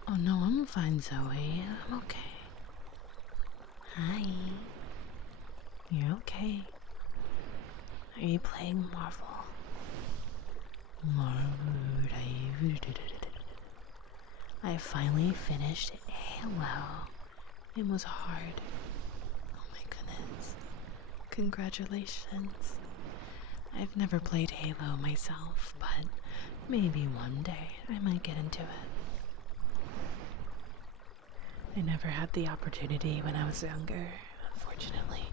Oh no, I'm fine, Zoe. I'm okay. Hi. You're okay. Are you playing Marvel? I finally finished Halo. It was hard. Oh my goodness. Congratulations. I've never played Halo myself, but maybe one day I might get into it. I never had the opportunity when I was younger, unfortunately.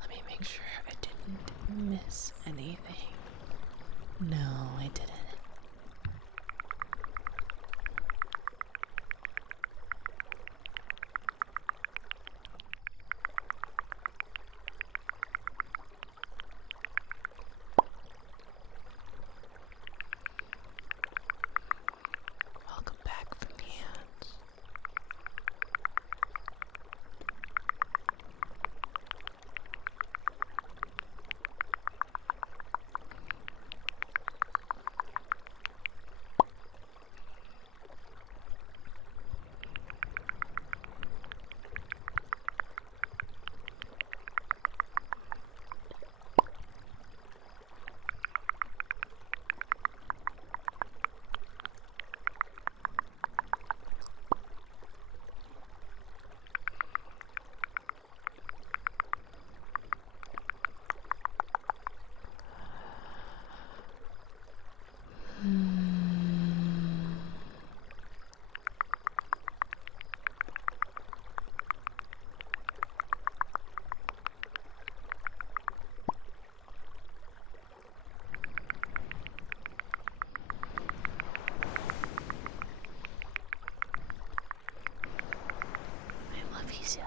Let me make sure I didn't miss anything. No, I didn't. Welcome back from the hands. I love you, Zoe.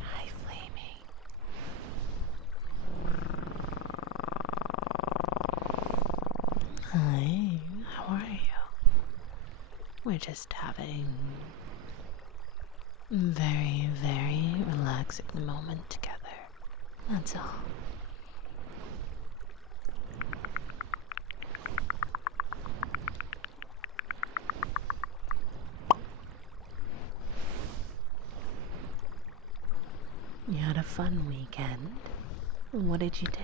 Hi, Flaming. Hi, how are you? We're just having a very, very relaxing moment together. That's all. You had a fun weekend. What did you do?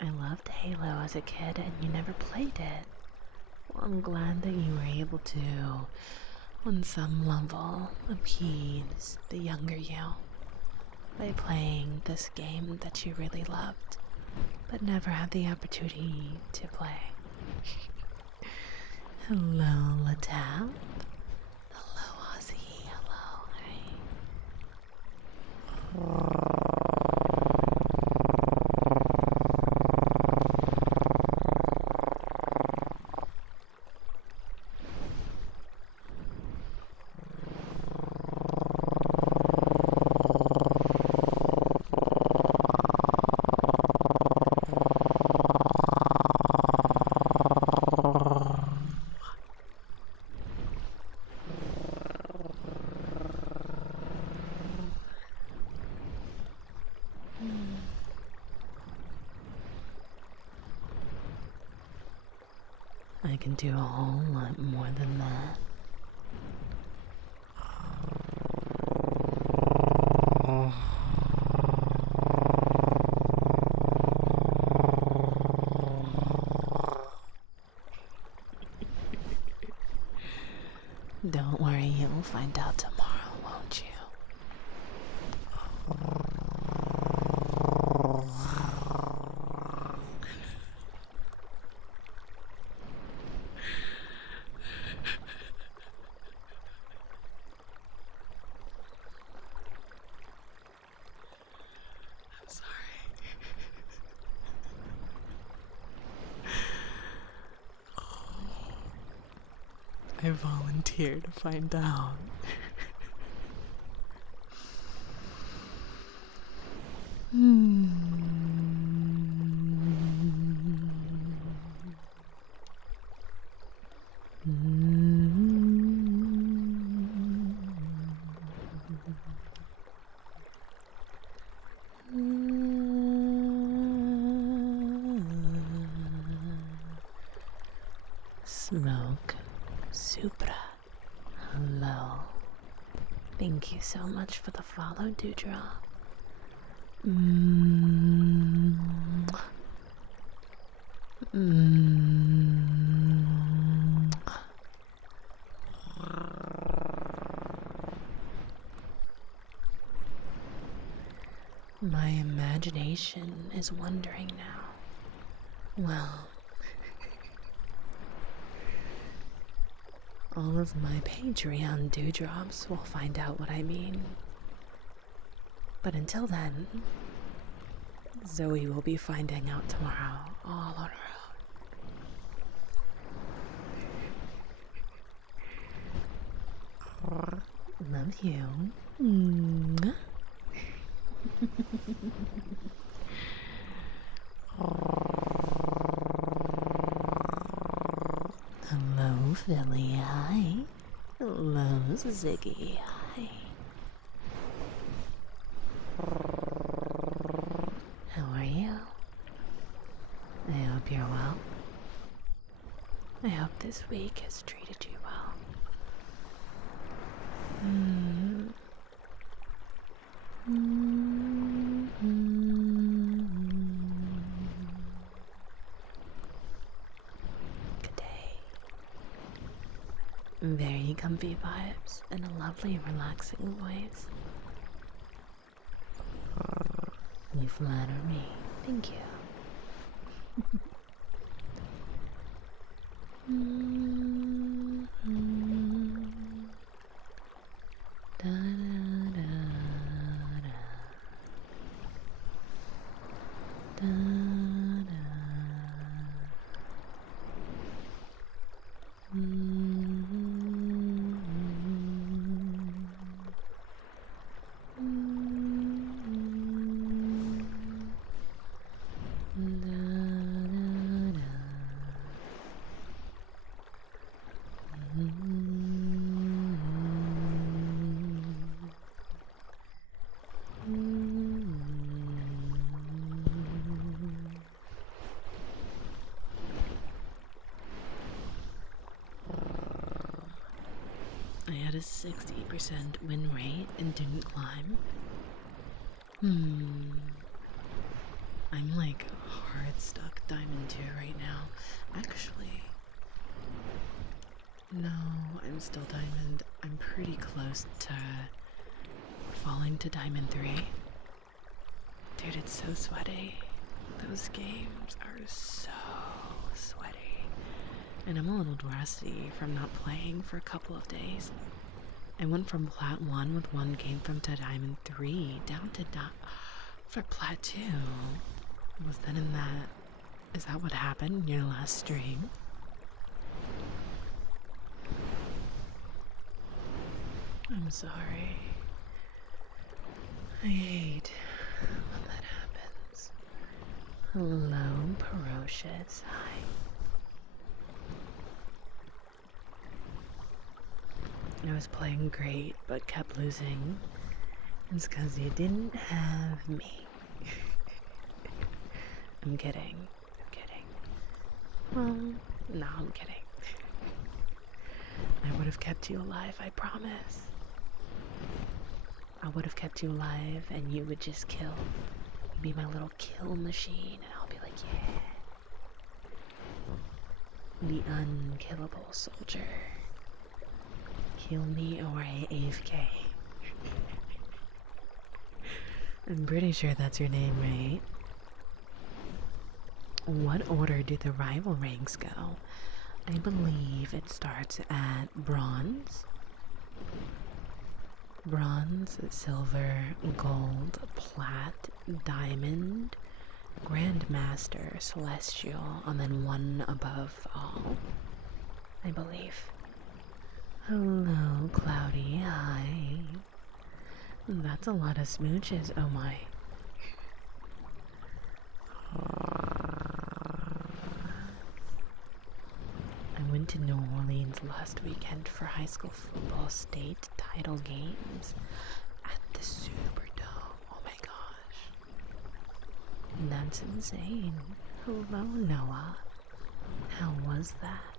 I loved Halo as a kid and you never played it. Well, I'm glad that you were able to, on some level, appease the younger you by playing this game that you really loved, but never had the opportunity to play. Hello, Latap. Hello, Ozzy. Hello, I can do a whole lot more than that. Don't worry, you'll find out tomorrow, won't you? I'm sorry. I volunteered to find out. Smoke Supra. Hello. Thank you so much for the follow, Dewdrop. Mm. My imagination is wandering now. Well, all of my Patreon dewdrops will find out what I mean. But until then, Zoe will be finding out tomorrow all on her own. Love you. Mm. Hello, Philly. Hi. Hello, Ziggy. Hi. How are you? I hope you're well. I hope this week has treated you well. Good day. Very comfy vibes and a lovely, relaxing voice. You flatter me. Thank you. Da, da, da, da. Da, da. I had a 60% win rate and didn't climb. I'm like hard stuck Diamond 2 right now. Actually, no, I'm still Diamond. I'm pretty close to falling to Diamond 3. Dude, it's so sweaty. Those games are so sweaty. And I'm a little rusty from not playing for a couple of days. I went from Plat 1 with one game from to Diamond 3 down to for Plat 2. Was that in that? Is that what happened in your last stream? I'm sorry. I hate when that happens. Hello, Ferocious. Hi. I was playing great, but kept losing. It's because you didn't have me. I'm kidding. I'm kidding. Well, no, I'm kidding. I would have kept you alive, I promise. I would have kept you alive and you would just kill. You'd be my little kill machine and I'll be like, yeah. The unkillable soldier. Kill me or I AFK. I'm pretty sure that's your name, right? What order do the rival ranks go? I believe it starts at bronze. Bronze, silver, gold, plat, diamond, grandmaster, celestial, and then one above all. I believe. Hello, Cloudy. Hi. That's a lot of smooches. Oh my. I went to New Orleans last weekend for high school football state title games at the Superdome. Oh my gosh. That's insane. Hello, Noah. How was that?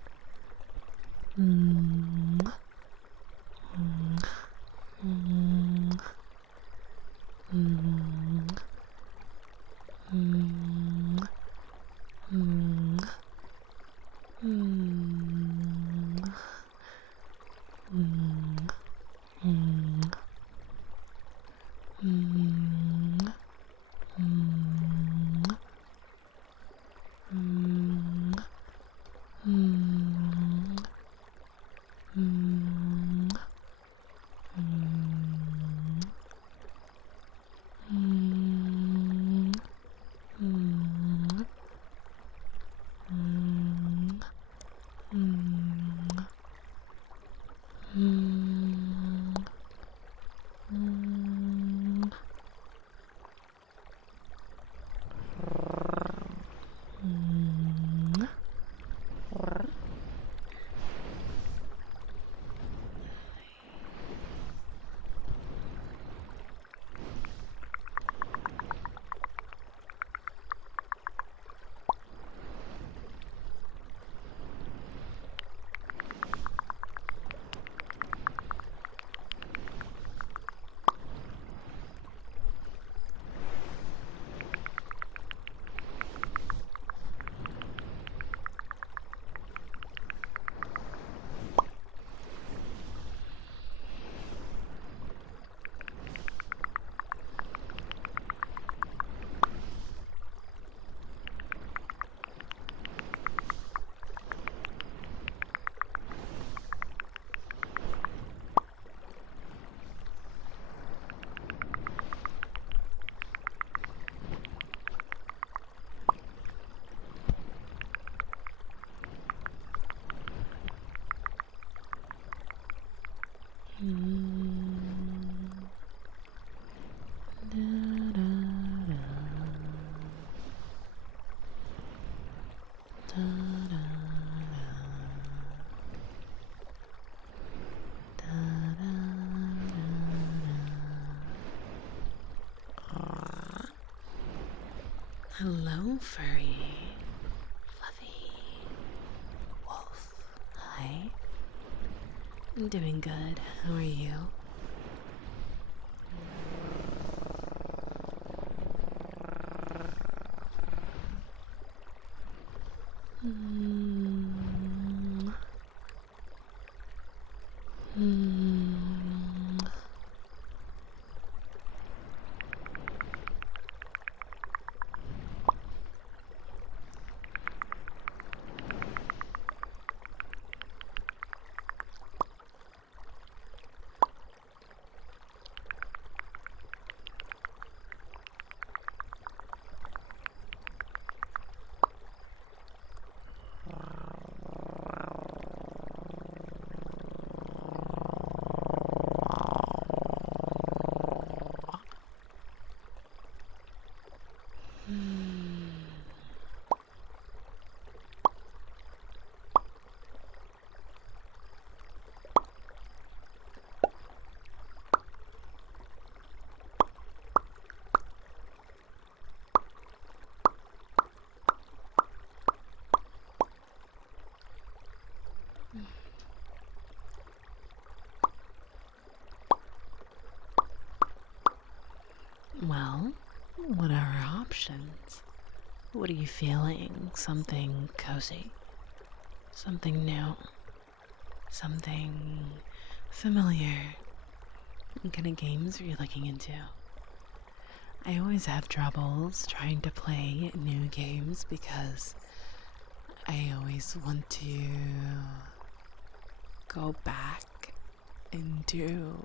Hello, furry, fluffy wolf. Hi. I'm doing good. How are you? Mm. Mm. Well, what are our options? What are you feeling? Something cozy? Something new? Something familiar? What kind of games are you looking into? I always have troubles trying to play new games because I always want to go back into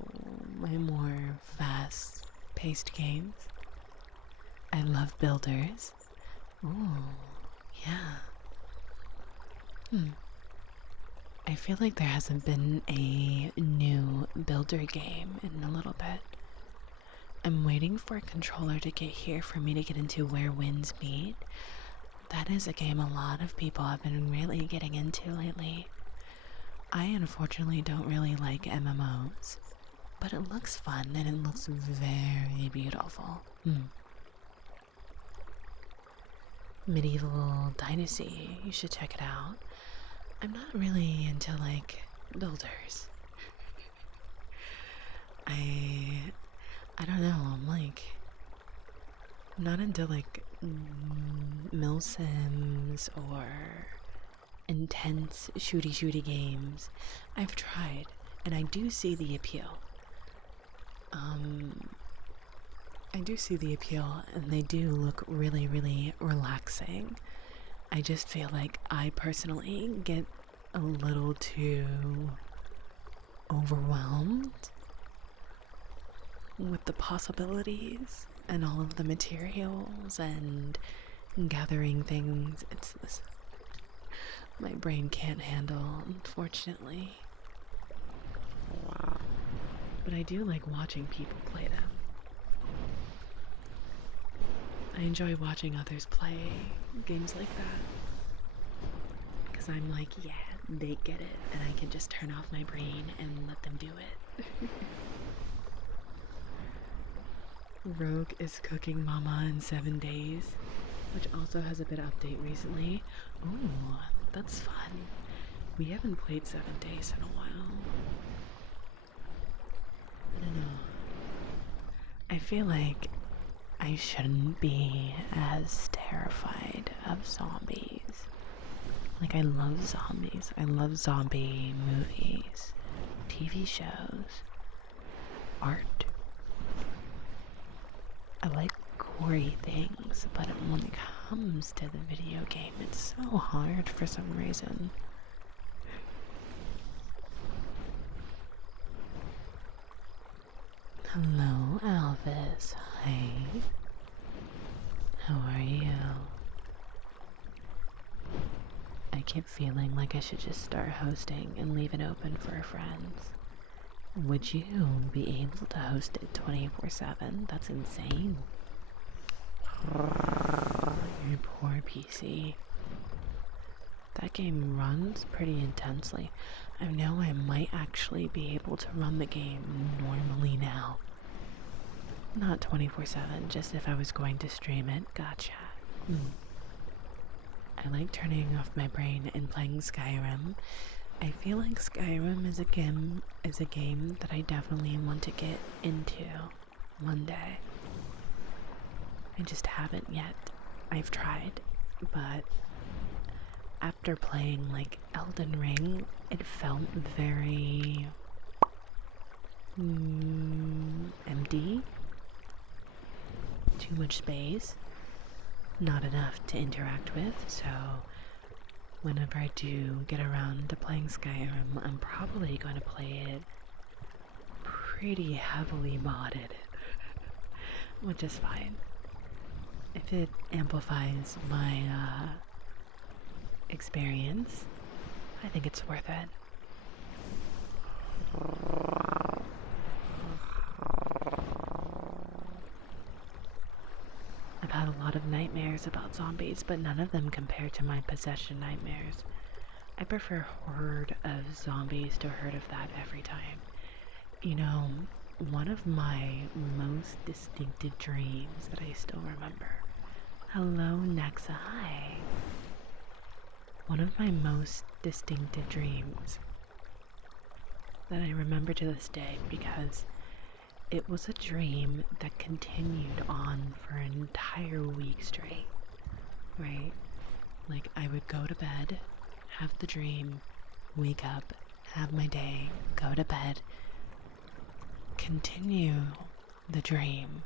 my more fast-paced games. I love builders. Ooh, yeah. I feel like there hasn't been a new builder game in a little bit. I'm waiting for a controller to get here for me to get into Where Winds Meet. That is a game a lot of people have been really getting into lately. I unfortunately don't really like MMOs, but it looks fun and it looks very beautiful. Medieval Dynasty, you should check it out. I'm not really into like builders. I don't know, I'm not into like mill sims or intense shooty games. I've tried and I do see the appeal. I do see the appeal and they do look really relaxing. I just feel like I personally get a little too overwhelmed with the possibilities and all of the materials and gathering things. It's this, my brain can't handle, unfortunately. But I do like watching people play them. I enjoy watching others play games like that. Because I'm like, yeah, they get it. And I can just turn off my brain and let them do it. Rogue is cooking Mama in 7 days, which also has a bit of update recently. Ooh, that's fun. We haven't played 7 days in a while. I don't know. I feel like I shouldn't be as terrified of zombies. Like, I love zombies. I love zombie movies, TV shows, art. I like gory things, but when it comes to the video game, it's so hard for some reason. Hello, Alvis. Hi. How are you? I keep feeling like I should just start hosting and leave it open for friends. Would you be able to host it 24/7? That's insane. Your poor PC. That game runs pretty intensely. I know I might actually be able to run the game normally now. Not 24/7, just if I was going to stream it. Gotcha. I like turning off my brain and playing Skyrim. I feel like Skyrim is a game that I definitely want to get into one day. I just haven't yet. I've tried, but after playing like Elden Ring, it felt very empty. Too much space. Not enough to interact with, so whenever I do get around to playing Skyrim, I'm probably going to play it pretty heavily modded, which is fine. If it amplifies my experience, I think it's worth it. I've had a lot of nightmares about zombies, but none of them compare to my possession nightmares. I prefer horde of zombies to herd of that every time. You know, one of my most distinctive dreams that I still remember. Hello, Nexa, hi. One of my most distinctive dreams that I remember to this day because it was a dream that continued on for an entire week straight, right? Like, I would go to bed, have the dream, wake up, have my day, go to bed, continue the dream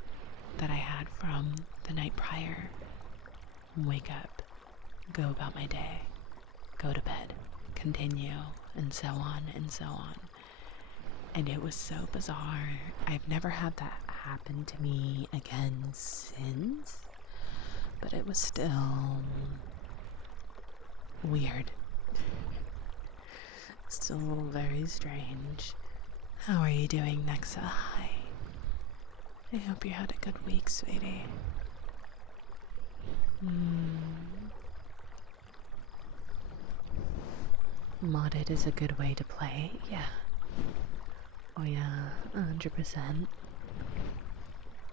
that I had from the night prior, wake up, go about my day, go to bed, continue, and so on and so on. And it was so bizarre. I've never had that happen to me again since, but it was still weird. Still very strange. How are you doing, Nexa? Hi. I hope you had a good week, sweetie. Modded is a good way to play, yeah. Oh yeah, 100%.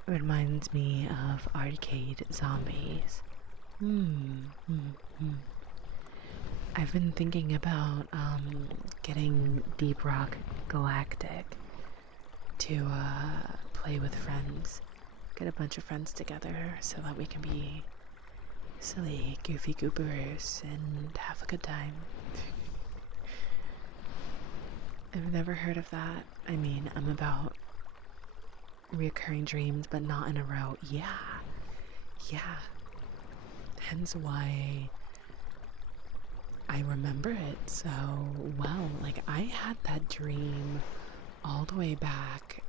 Reminds me of arcade zombies. I've been thinking about getting Deep Rock Galactic to play with friends. Get a bunch of friends together so that we can be silly, goofy goobers and have a good time. I've never heard of that. I mean, I'm about reoccurring dreams, but not in a row. Yeah. Hence why I remember it so well. Like, I had that dream all the way back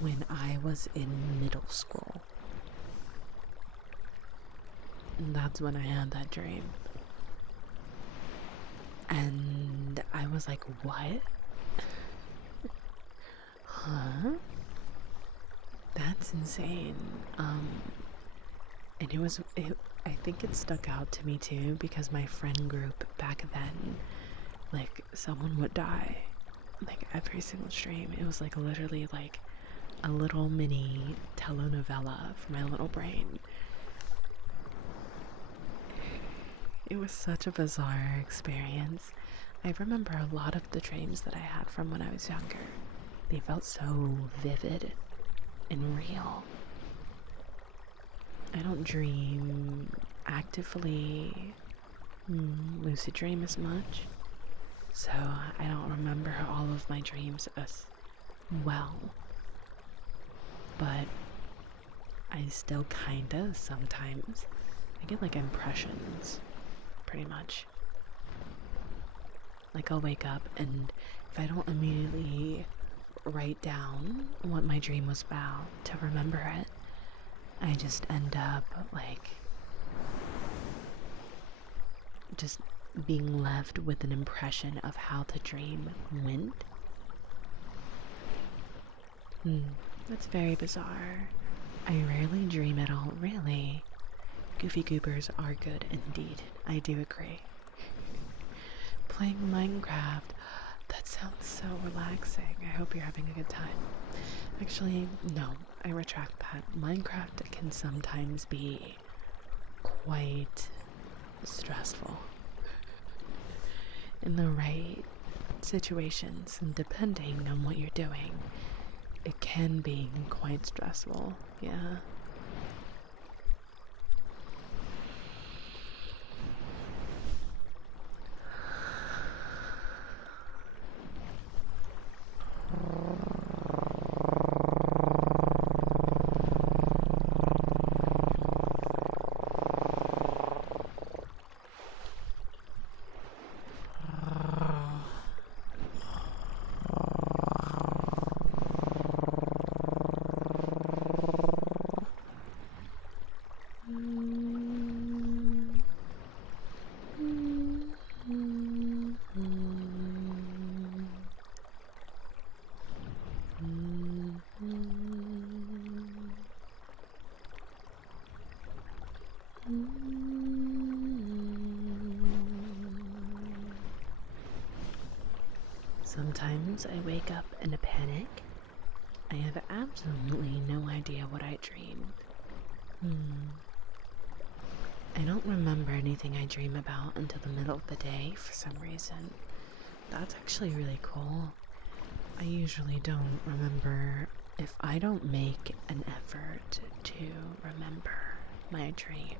when I was in middle school. And that's when I had that dream. And I was like, what? Huh? That's insane. And I think it stuck out to me too because my friend group back then, like, someone would die, like, every single stream. It was like literally like a little mini telenovela for my little brain. It was such a bizarre experience. I remember a lot of the dreams that I had from when I was younger. They felt so vivid and real. I don't dream actively lucid dream as much, so I don't remember all of my dreams as well. But I still kinda sometimes. I get like impressions, pretty much. Like, I'll wake up and if I don't immediately write down what my dream was about to remember it, I just end up like just being left with an impression of how the dream went. That's very bizarre. I rarely dream at all, really. Goofy Goobers are good indeed. I do agree. Playing Minecraft. That sounds so relaxing. I hope you're having a good time. Actually, no, I retract that. Minecraft can sometimes be quite stressful. In the right situations and depending on what you're doing, it can be quite stressful, yeah. Sometimes I wake up in a panic. I have absolutely no idea what I dreamed. I don't remember anything I dream about until the middle of the day for some reason. That's actually really cool. I usually don't remember if I don't make an effort to remember my dream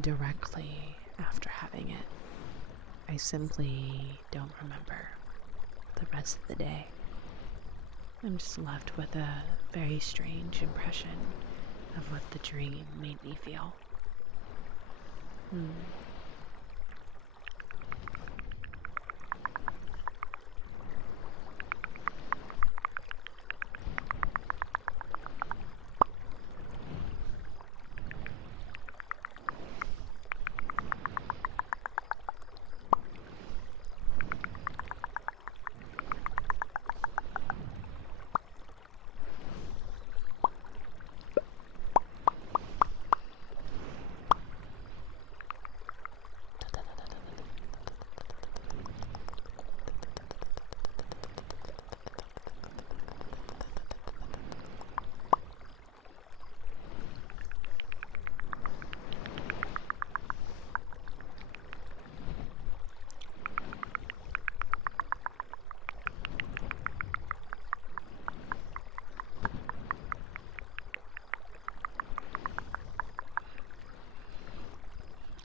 directly after having it. I simply don't remember the rest of the day. I'm just left with a very strange impression of what the dream made me feel.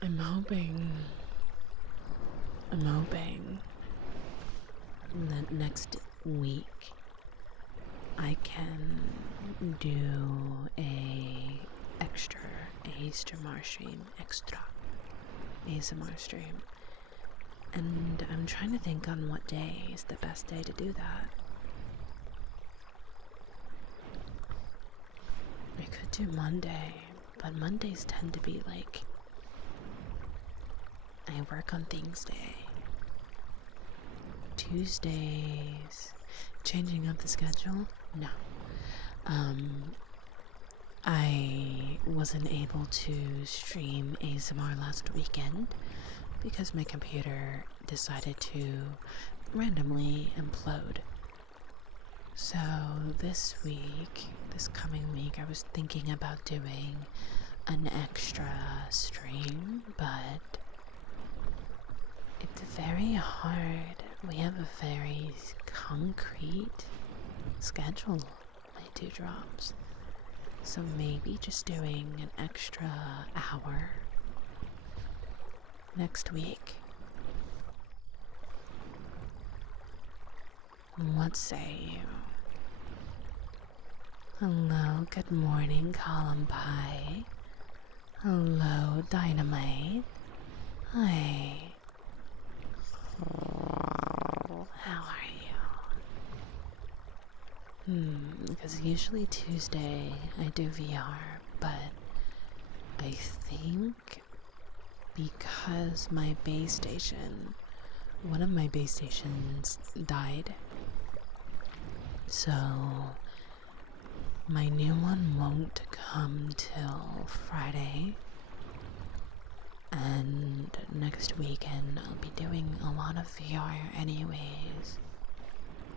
I'm hoping that next week I can do extra ASMR stream. And I'm trying to think on what day is the best day to do that. I could do Monday, but Mondays tend to be like, I work on things day. Tuesdays, changing up the schedule? No. I wasn't able to stream ASMR last weekend because my computer decided to randomly implode. So this coming week, I was thinking about doing an extra stream, but it's very hard. We have a very concrete schedule, my two drops. So maybe just doing an extra hour next week. What say you? Hello, good morning, column pie. Hello, dynamite. Hi. How are you? Because usually Tuesday I do VR, but I think because my base station, one of my base stations died, so My new one won't come till Friday, and next weekend I'll be doing a lot of VR anyways.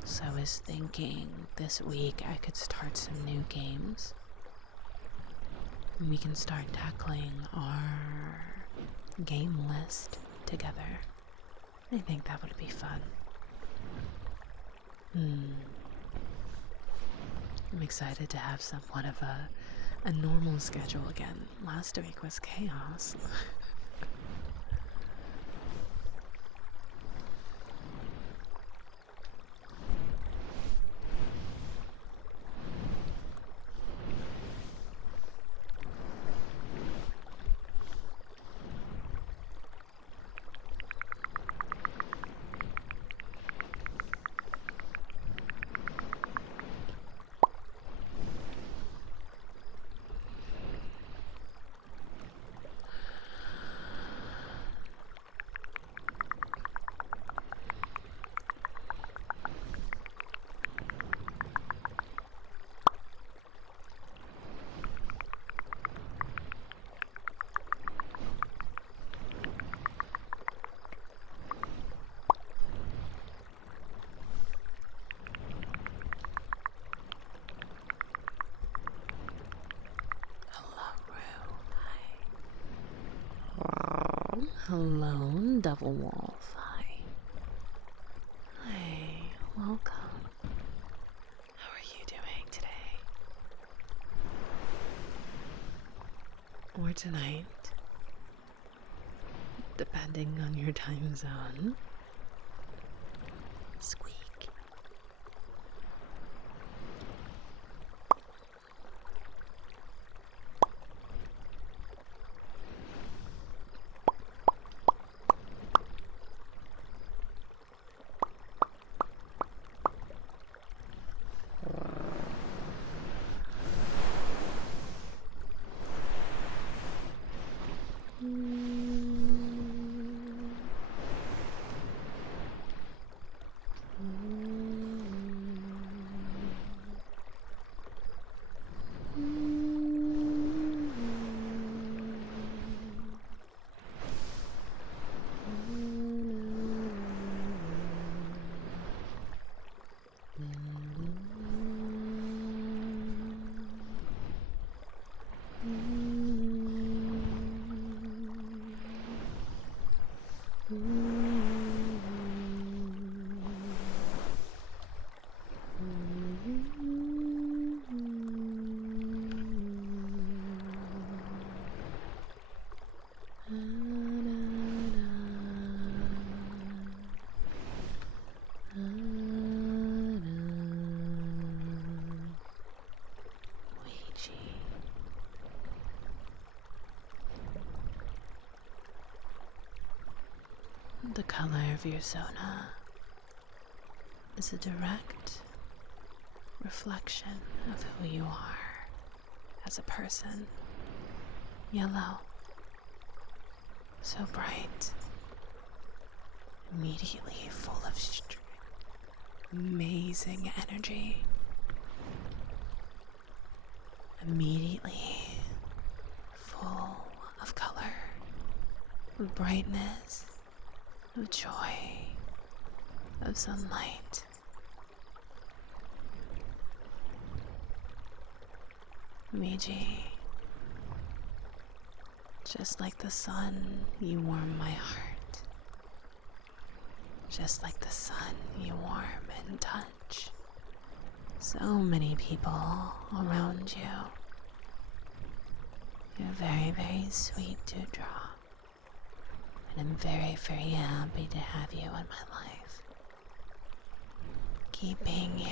So I was thinking this week I could start some new games. And we can start tackling our game list together. I think that would be fun. I'm excited to have somewhat of a normal schedule again. Last week was chaos. Hello, Double Wolf. Hi. Hi, welcome. How are you doing today? Or tonight? Depending on your time zone. Squeak. The color of your zona is a direct reflection of who you are as a person. Yellow, so bright, immediately full of amazing energy, immediately full of color, of brightness, of joy, of sunlight. Meiji, just like the sun, you warm my heart. Just like the sun, you warm and touch so many people around you. You're very, very sweet, Dewdrop. And I'm very, very happy to have you in my life. Keep being you.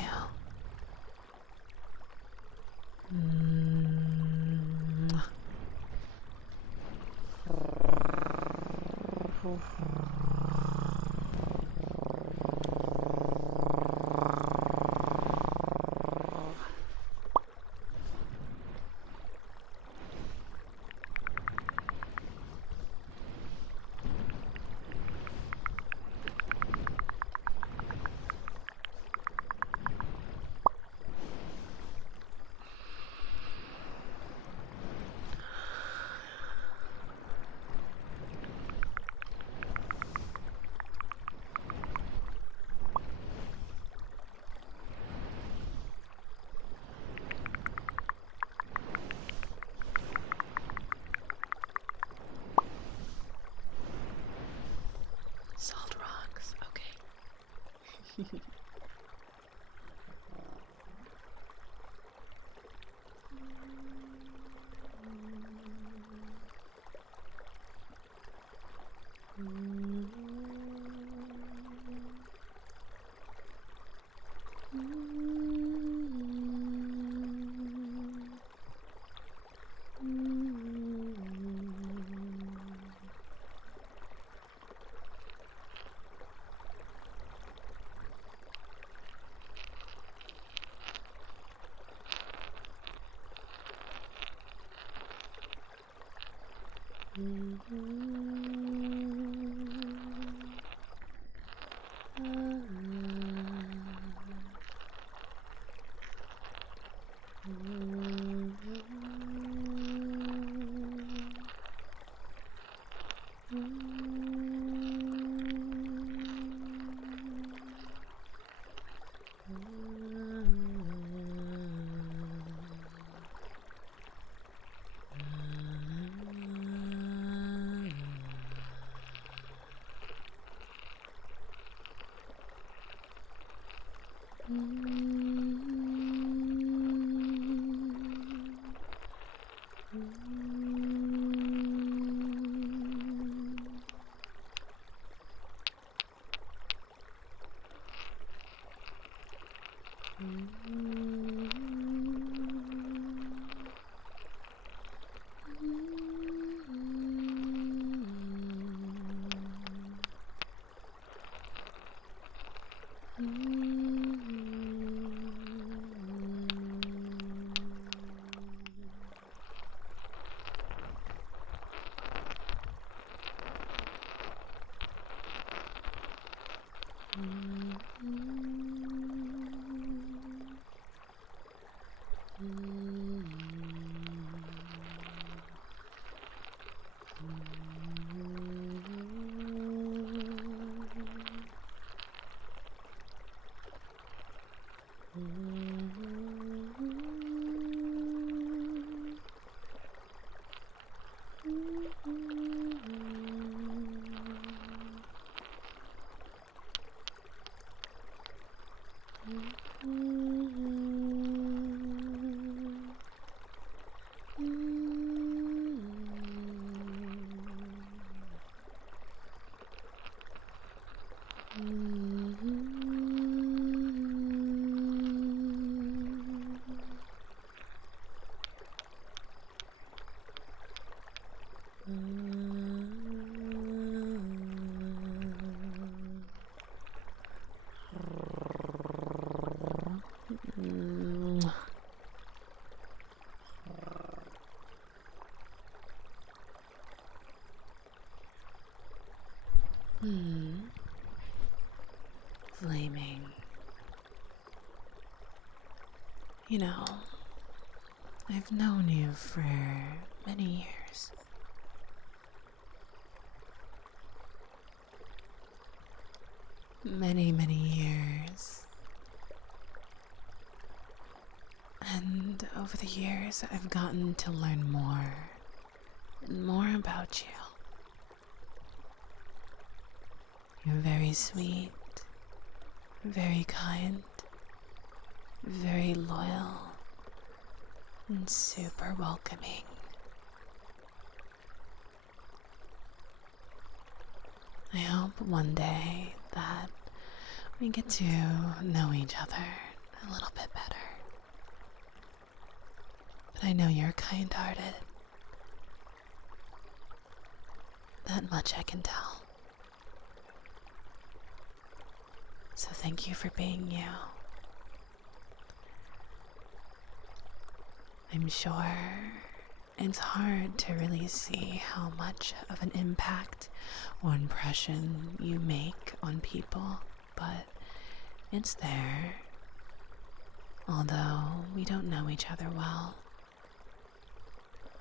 Flaming. You know, I've known you for many years. Many, many years. And over the years, I've gotten to learn more and more about you. You're very sweet, very kind, very loyal, and super welcoming. I hope one day that we get to know each other a little bit better. But I know you're kind-hearted. That much I can tell. So thank you for being you. I'm sure it's hard to really see how much of an impact or impression you make on people, but it's there. Although we don't know each other well,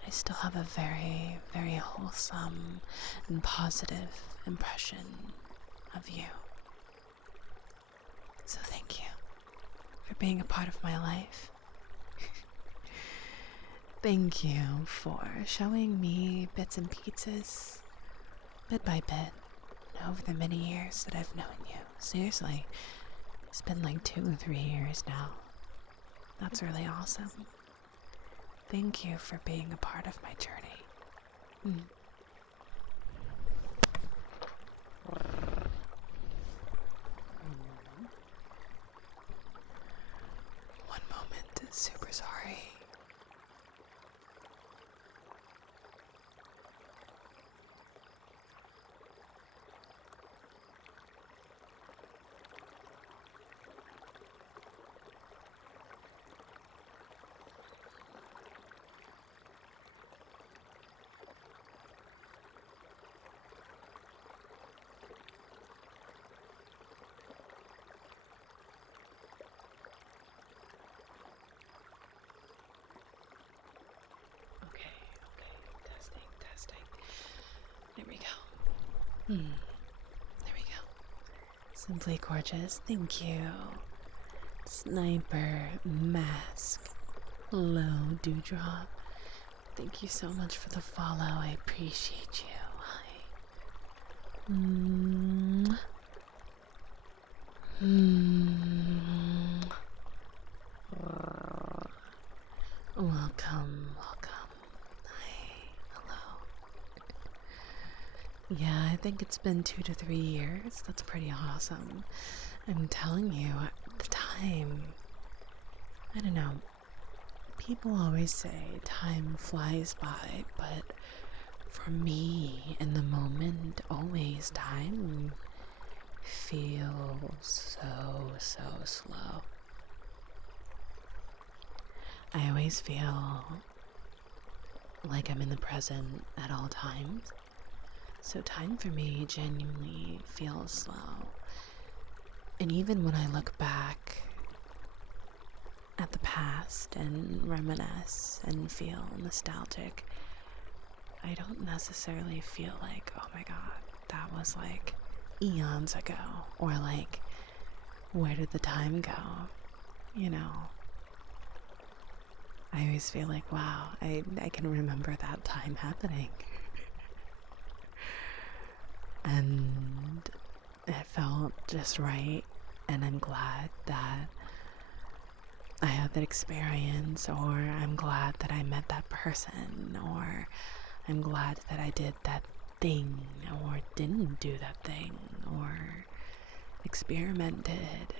I still have a very, very wholesome and positive impression of you. So thank you for being a part of my life. Thank you for showing me bits and pieces, bit by bit, over the many years that I've known you. Seriously, It's been like 2 or 3 years now. That's really awesome. Thank you for being a part of my journey. One moment, super sorry. Okay, testing. There we go. There we go. Simply gorgeous, thank you. Sniper, mask, hello, Dewdrop. Thank you so much for the follow, I appreciate you. Hi. Welcome. Hi, hello. Yeah, I think it's been 2 to 3 years. That's pretty awesome. I'm telling you, the time, I don't know, people always say time flies by, but for me, in the moment, always time feels so slow. I always feel like I'm in the present at all times. So time for me genuinely feels slow. And even when I look back at the past and reminisce and feel nostalgic, I don't necessarily feel like, oh my god, that was like eons ago, or like, where did the time go? You know, I always feel like, wow, I can remember that time happening. And it felt just right, and I'm glad that I had that experience, or I'm glad that I met that person, or I'm glad that I did that thing, or didn't do that thing, or experimented.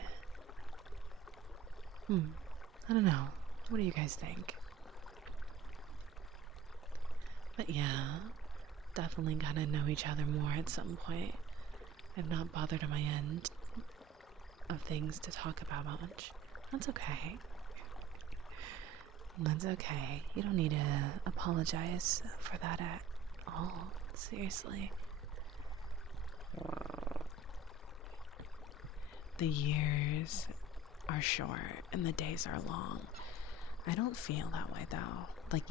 I don't know. What do you guys think? But yeah, definitely gotta know each other more at some point. I've not bothered on my end of things to talk about much. That's okay. That's okay. You don't need to apologize for that at all. Seriously. The years are short and the days are long. I don't feel that way though. Like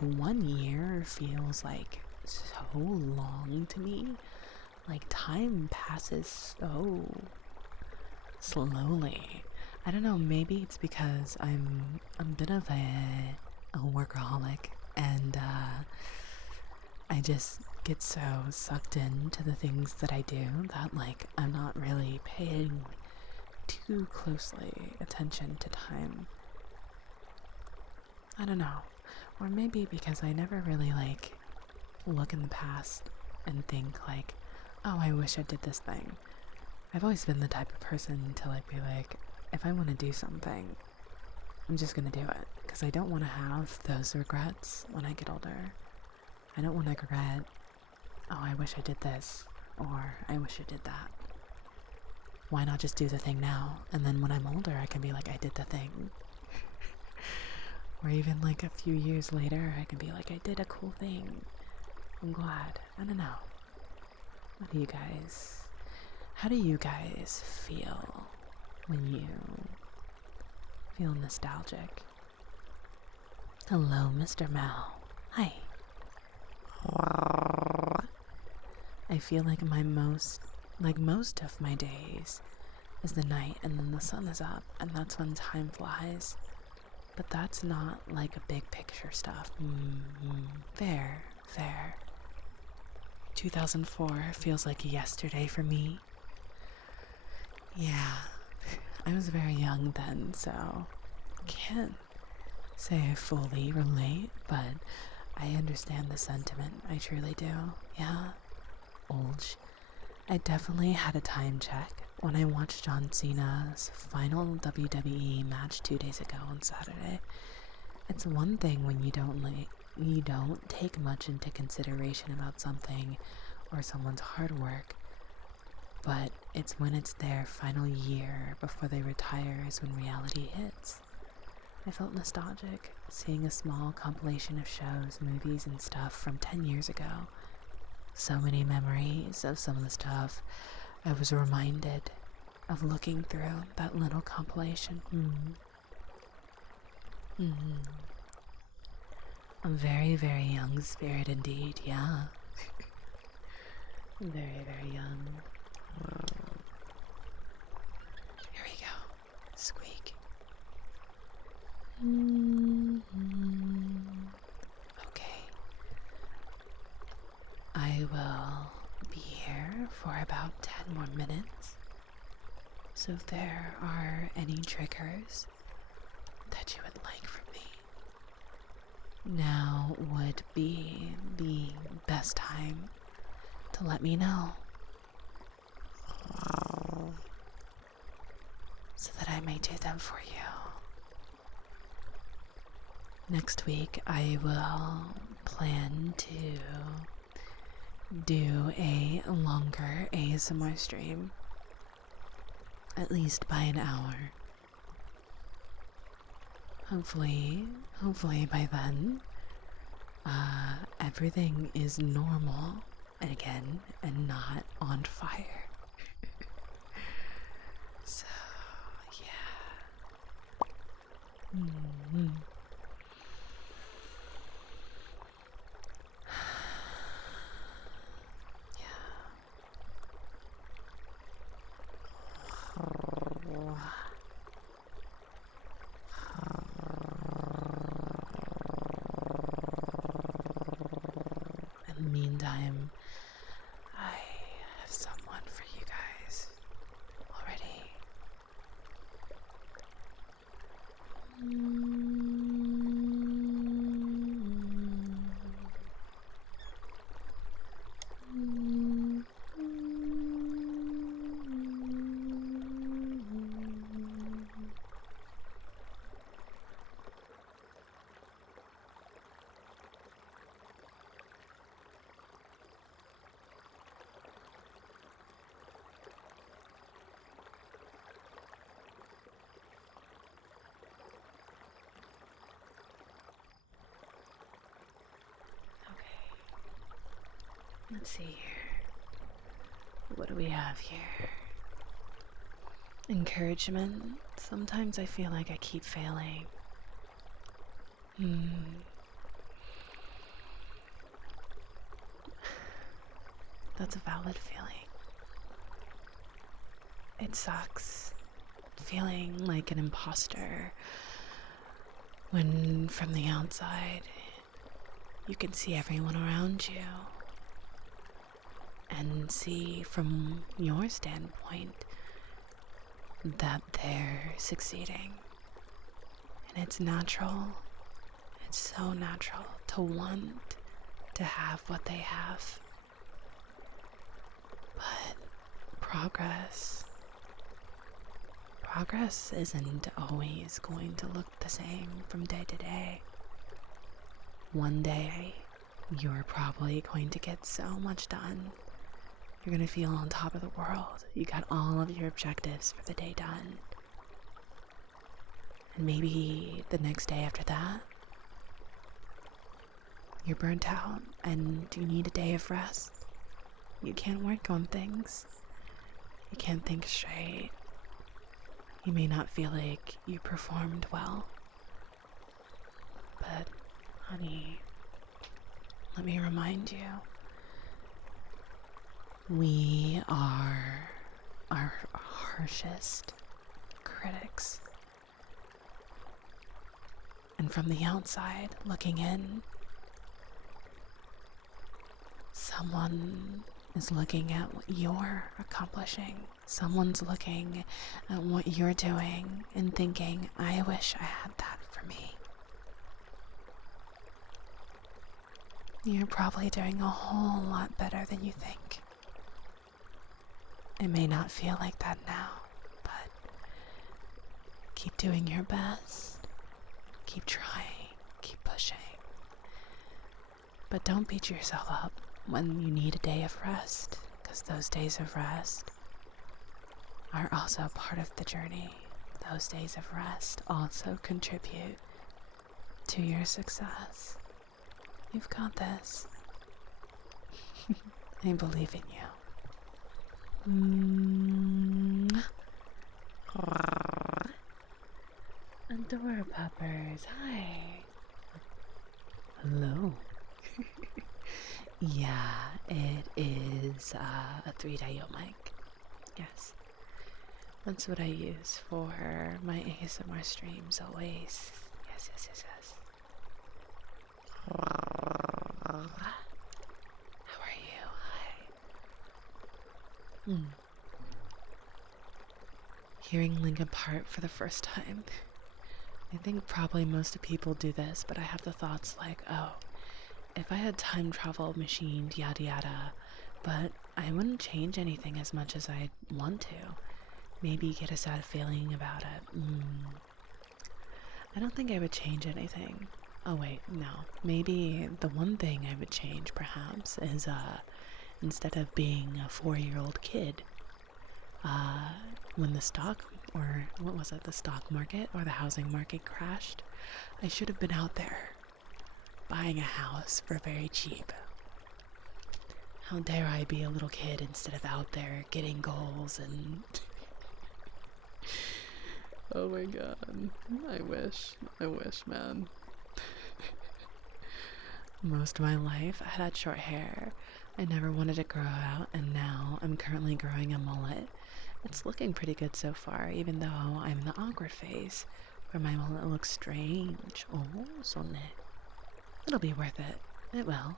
1 year feels like so long to me. Like time passes so slowly. I don't know, maybe it's because I'm a bit of a workaholic, and I just get so sucked into the things that I do that like I'm not really paying too closely attention to time. I don't know. Or maybe because I never really like look in the past and think like, oh, I wish I did this thing. I've always been the type of person to like be like, if I want to do something, I'm just gonna do it, because I don't want to have those regrets when I get older. I don't want to regret, oh, I wish I did this, or I wish I did that. Why not just do the thing now, and then when I'm older I can be like, I did the thing. Or even like a few years later I can be like, I did a cool thing. I'm glad. I don't know. How do you guys feel when you feel nostalgic? Hello, Mr. Mal. Hi. I feel like most of my days is the night, and then the sun is up, and that's when time flies. But that's not like a big picture stuff. Fair. 2004 feels like yesterday for me. Yeah, I was very young then, so can't say I fully relate, but I understand the sentiment. I truly do. Yeah. Olge. I definitely had a time check when I watched John Cena's final WWE match 2 days ago on Saturday. It's one thing when you don't take much into consideration about something or someone's hard work, but it's when it's their final year before they retire is when reality hits. I felt nostalgic seeing a small compilation of shows, movies, and stuff from 10 years ago. So many memories of some of the stuff I was reminded of looking through that little compilation. A very, very young spirit indeed, yeah. Very, very young. Here we go. Squeak. Okay. I will be here for about 10 more minutes. So if there are any triggers that you would like from me, now would be the best time to let me know, so that I may do them for you. Next week I will plan to do a longer ASMR stream, at least by an hour. Hopefully by then, everything is normal again and not on fire. So, yeah. In the meantime, I have someone for you guys already. Let's see here. What do we have here? Encouragement. Sometimes I feel like I keep failing. That's a valid feeling. It sucks feeling like an imposter when from the outside you can see everyone around you and see from your standpoint that they're succeeding. And it's natural. It's so natural to want to have what they have. But progress isn't always going to look the same from day to day. One day, you're probably going to get so much done. You're going to feel on top of the world. You got all of your objectives for the day done. And maybe the next day after that, you're burnt out and you need a day of rest. You can't work on things. You can't think straight. You may not feel like you performed well. But, honey, let me remind you, we are our harshest critics. And from the outside, looking in, someone is looking at what you're accomplishing. Someone's looking at what you're doing and thinking, I wish I had that for me. You're probably doing a whole lot better than you think. It may not feel like that now, but keep doing your best. Keep trying, keep pushing. But don't beat yourself up when you need a day of rest, because those days of rest are also part of the journey. Those days of rest also contribute to your success. You've got this. I believe in you. Adorapuppers, hi. Hello. Yeah, it is a 3-dial mic. Yes. That's what I use for my ASMR streams always. Yes, yes, yes, yes. How are you? Hi. Hearing Linkin Park for the first time. I think probably most people do this, but I have the thoughts like, oh, if I had time travel machined, yada yada, but I wouldn't change anything as much as I want to. Maybe get a sad feeling about it. I don't think I would change anything. Oh wait, no. Maybe the one thing I would change perhaps is instead of being a 4-year-old kid, when the stock, or what was it, the stock market or the housing market crashed, I should have been out there buying a house for very cheap. How dare I be a little kid instead of out there getting goals and... Oh my god. I wish, man. Most of my life, I had short hair. I never wanted to grow out, and now I'm currently growing a mullet. It's looking pretty good so far, even though I'm in the awkward phase, where my mullet looks strange. Oh, sonne. It'll be worth it. It will.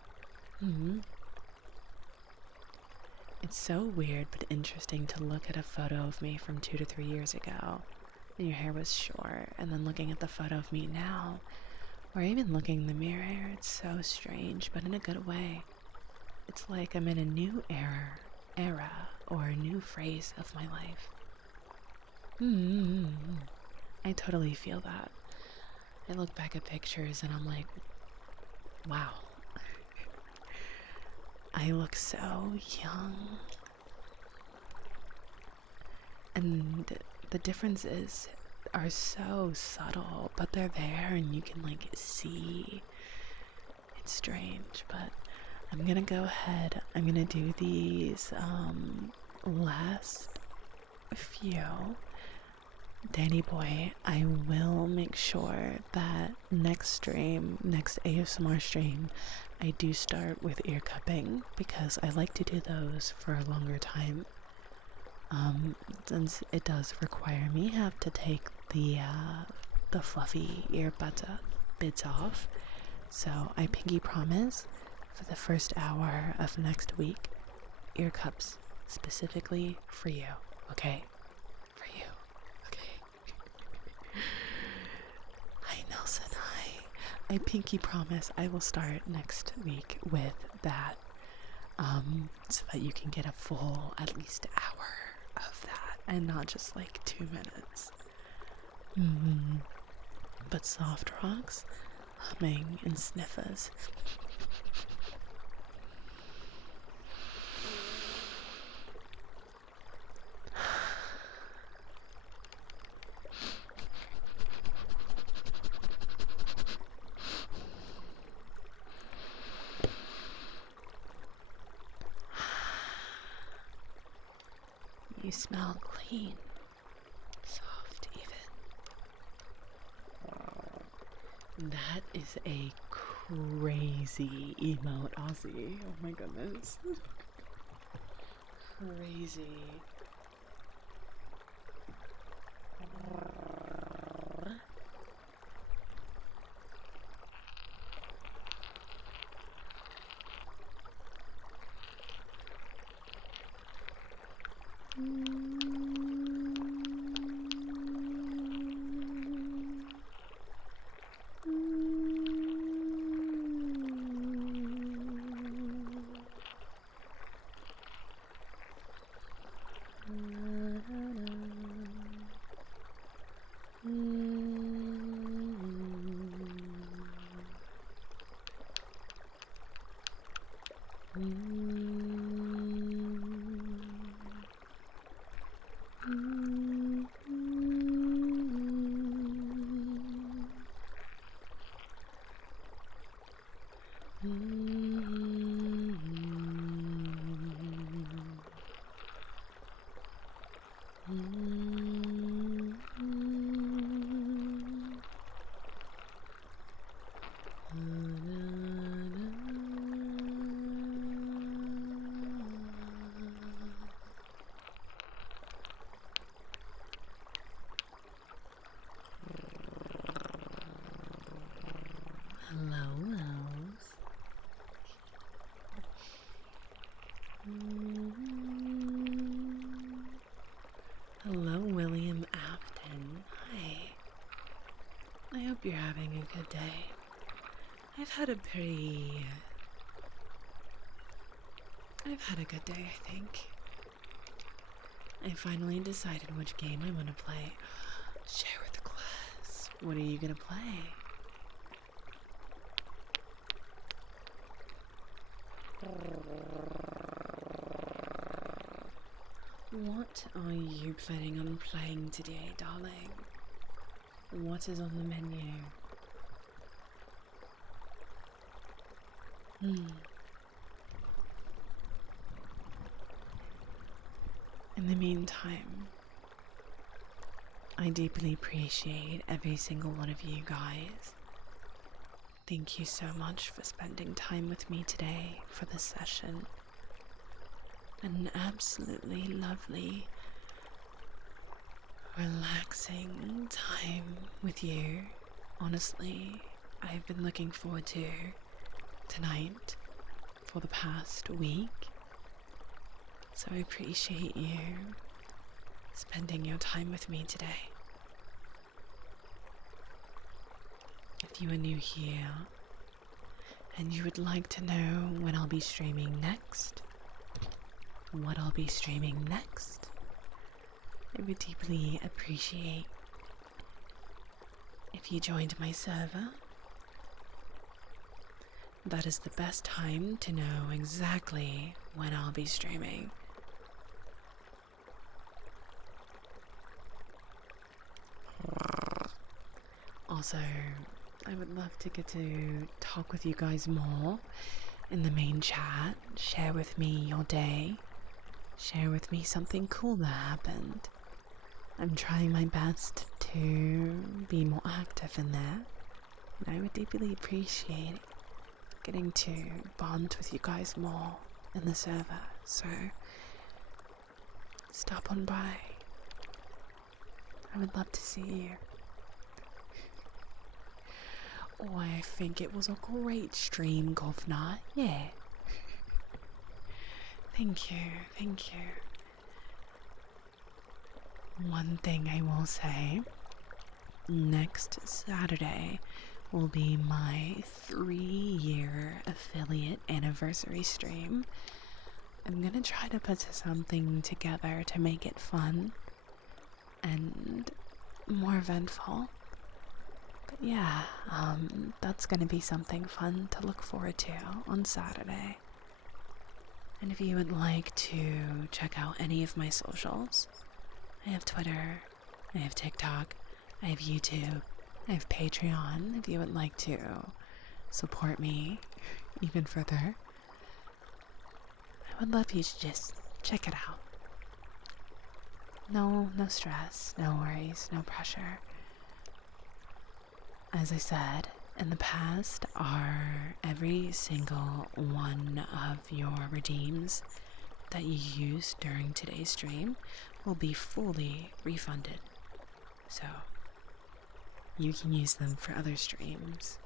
It's so weird but interesting to look at a photo of me from 2 to 3 years ago, and your hair was short, and then looking at the photo of me now, or even looking in the mirror. It's so strange, but in a good way. It's like I'm in a new era, or a new phase of my life. I totally feel that. I look back at pictures and I'm like, wow. I look so young. And the differences are so subtle, but they're there and you can like see. It's strange, but I'm gonna go ahead. I'm gonna do these last few. Danny boy, I will make sure that next ASMR stream, I do start with ear cupping because I like to do those for a longer time. Since it does require me have to take the fluffy bits off. So I pinky promise for the first hour of next week, ear cups specifically for you, okay? For you, okay? Hi Nelson, hi. I pinky promise I will start next week with that, so that you can get a full at least hour of that and not just like 2 minutes. But soft rocks, humming and sniffers. You smell clean, soft even. That is a crazy emote, Aussie. Oh my goodness. Crazy. Hello, Rose. Hello, William Afton. Hi. I hope you're having a good day. I've had a good day, I think. I finally decided which game I want to play. Share with the class. What are you gonna play? What are you planning on playing today, darling? What is on the menu? In the meantime, I deeply appreciate every single one of you guys. Thank you so much for spending time with me today for this session. An absolutely lovely, relaxing time with you. Honestly, I've been looking forward to tonight for the past week. So I appreciate you spending your time with me today. If you are new here and you would like to know when I'll be streaming next, what I'll be streaming next, I would deeply appreciate if you joined my server. That is the best time to know exactly when I'll be streaming. Also, I would love to get to talk with you guys more in the main chat. Share with me your day. Share with me something cool that happened. I'm trying my best to be more active in there. And I would deeply appreciate getting to bond with you guys more in the server. So, stop on by. I would love to see you. Oh, I think it was a great stream, Governor. Yeah. Thank you, thank you. One thing I will say, next Saturday will be my 3-year affiliate anniversary stream. I'm gonna try to put something together to make it fun and more eventful. But yeah, that's gonna be something fun to look forward to on Saturday. And if you would like to check out any of my socials, I have Twitter, I have TikTok, I have YouTube, I have Patreon if you would like to support me even further. I would love you to just check it out. No stress, no worries, no pressure. As I said, in the past, every single one of your redeems that you use during today's stream will be fully refunded. So, you can use them for other streams.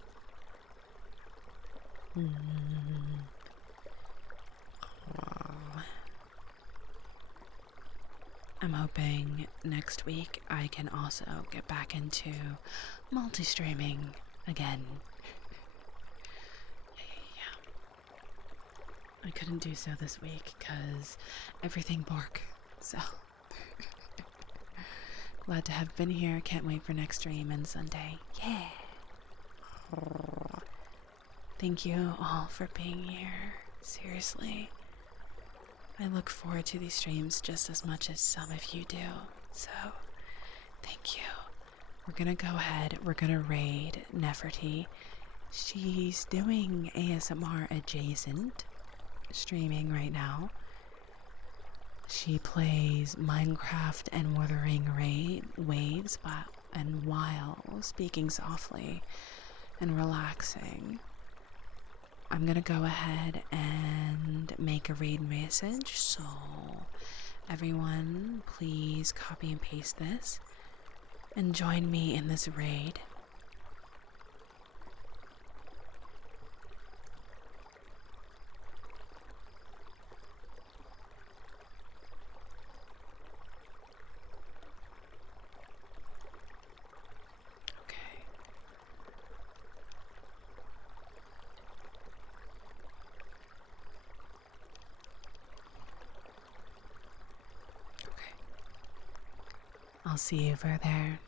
I'm hoping next week I can also get back into multi-streaming again. Yeah. I couldn't do so this week because everything broke. So glad to have been here. Can't wait for next stream and Sunday. Yeah. Thank you all for being here. Seriously. I look forward to these streams just as much as some of you do. So, thank you. We're gonna go ahead. We're gonna raid Neferty. She's doing ASMR adjacent streaming right now. She plays Minecraft and Wuthering Waves, and while speaking softly and relaxing, I'm gonna go ahead and make a raid message. So everyone, please copy and paste this and join me in this raid. I'll see you over there.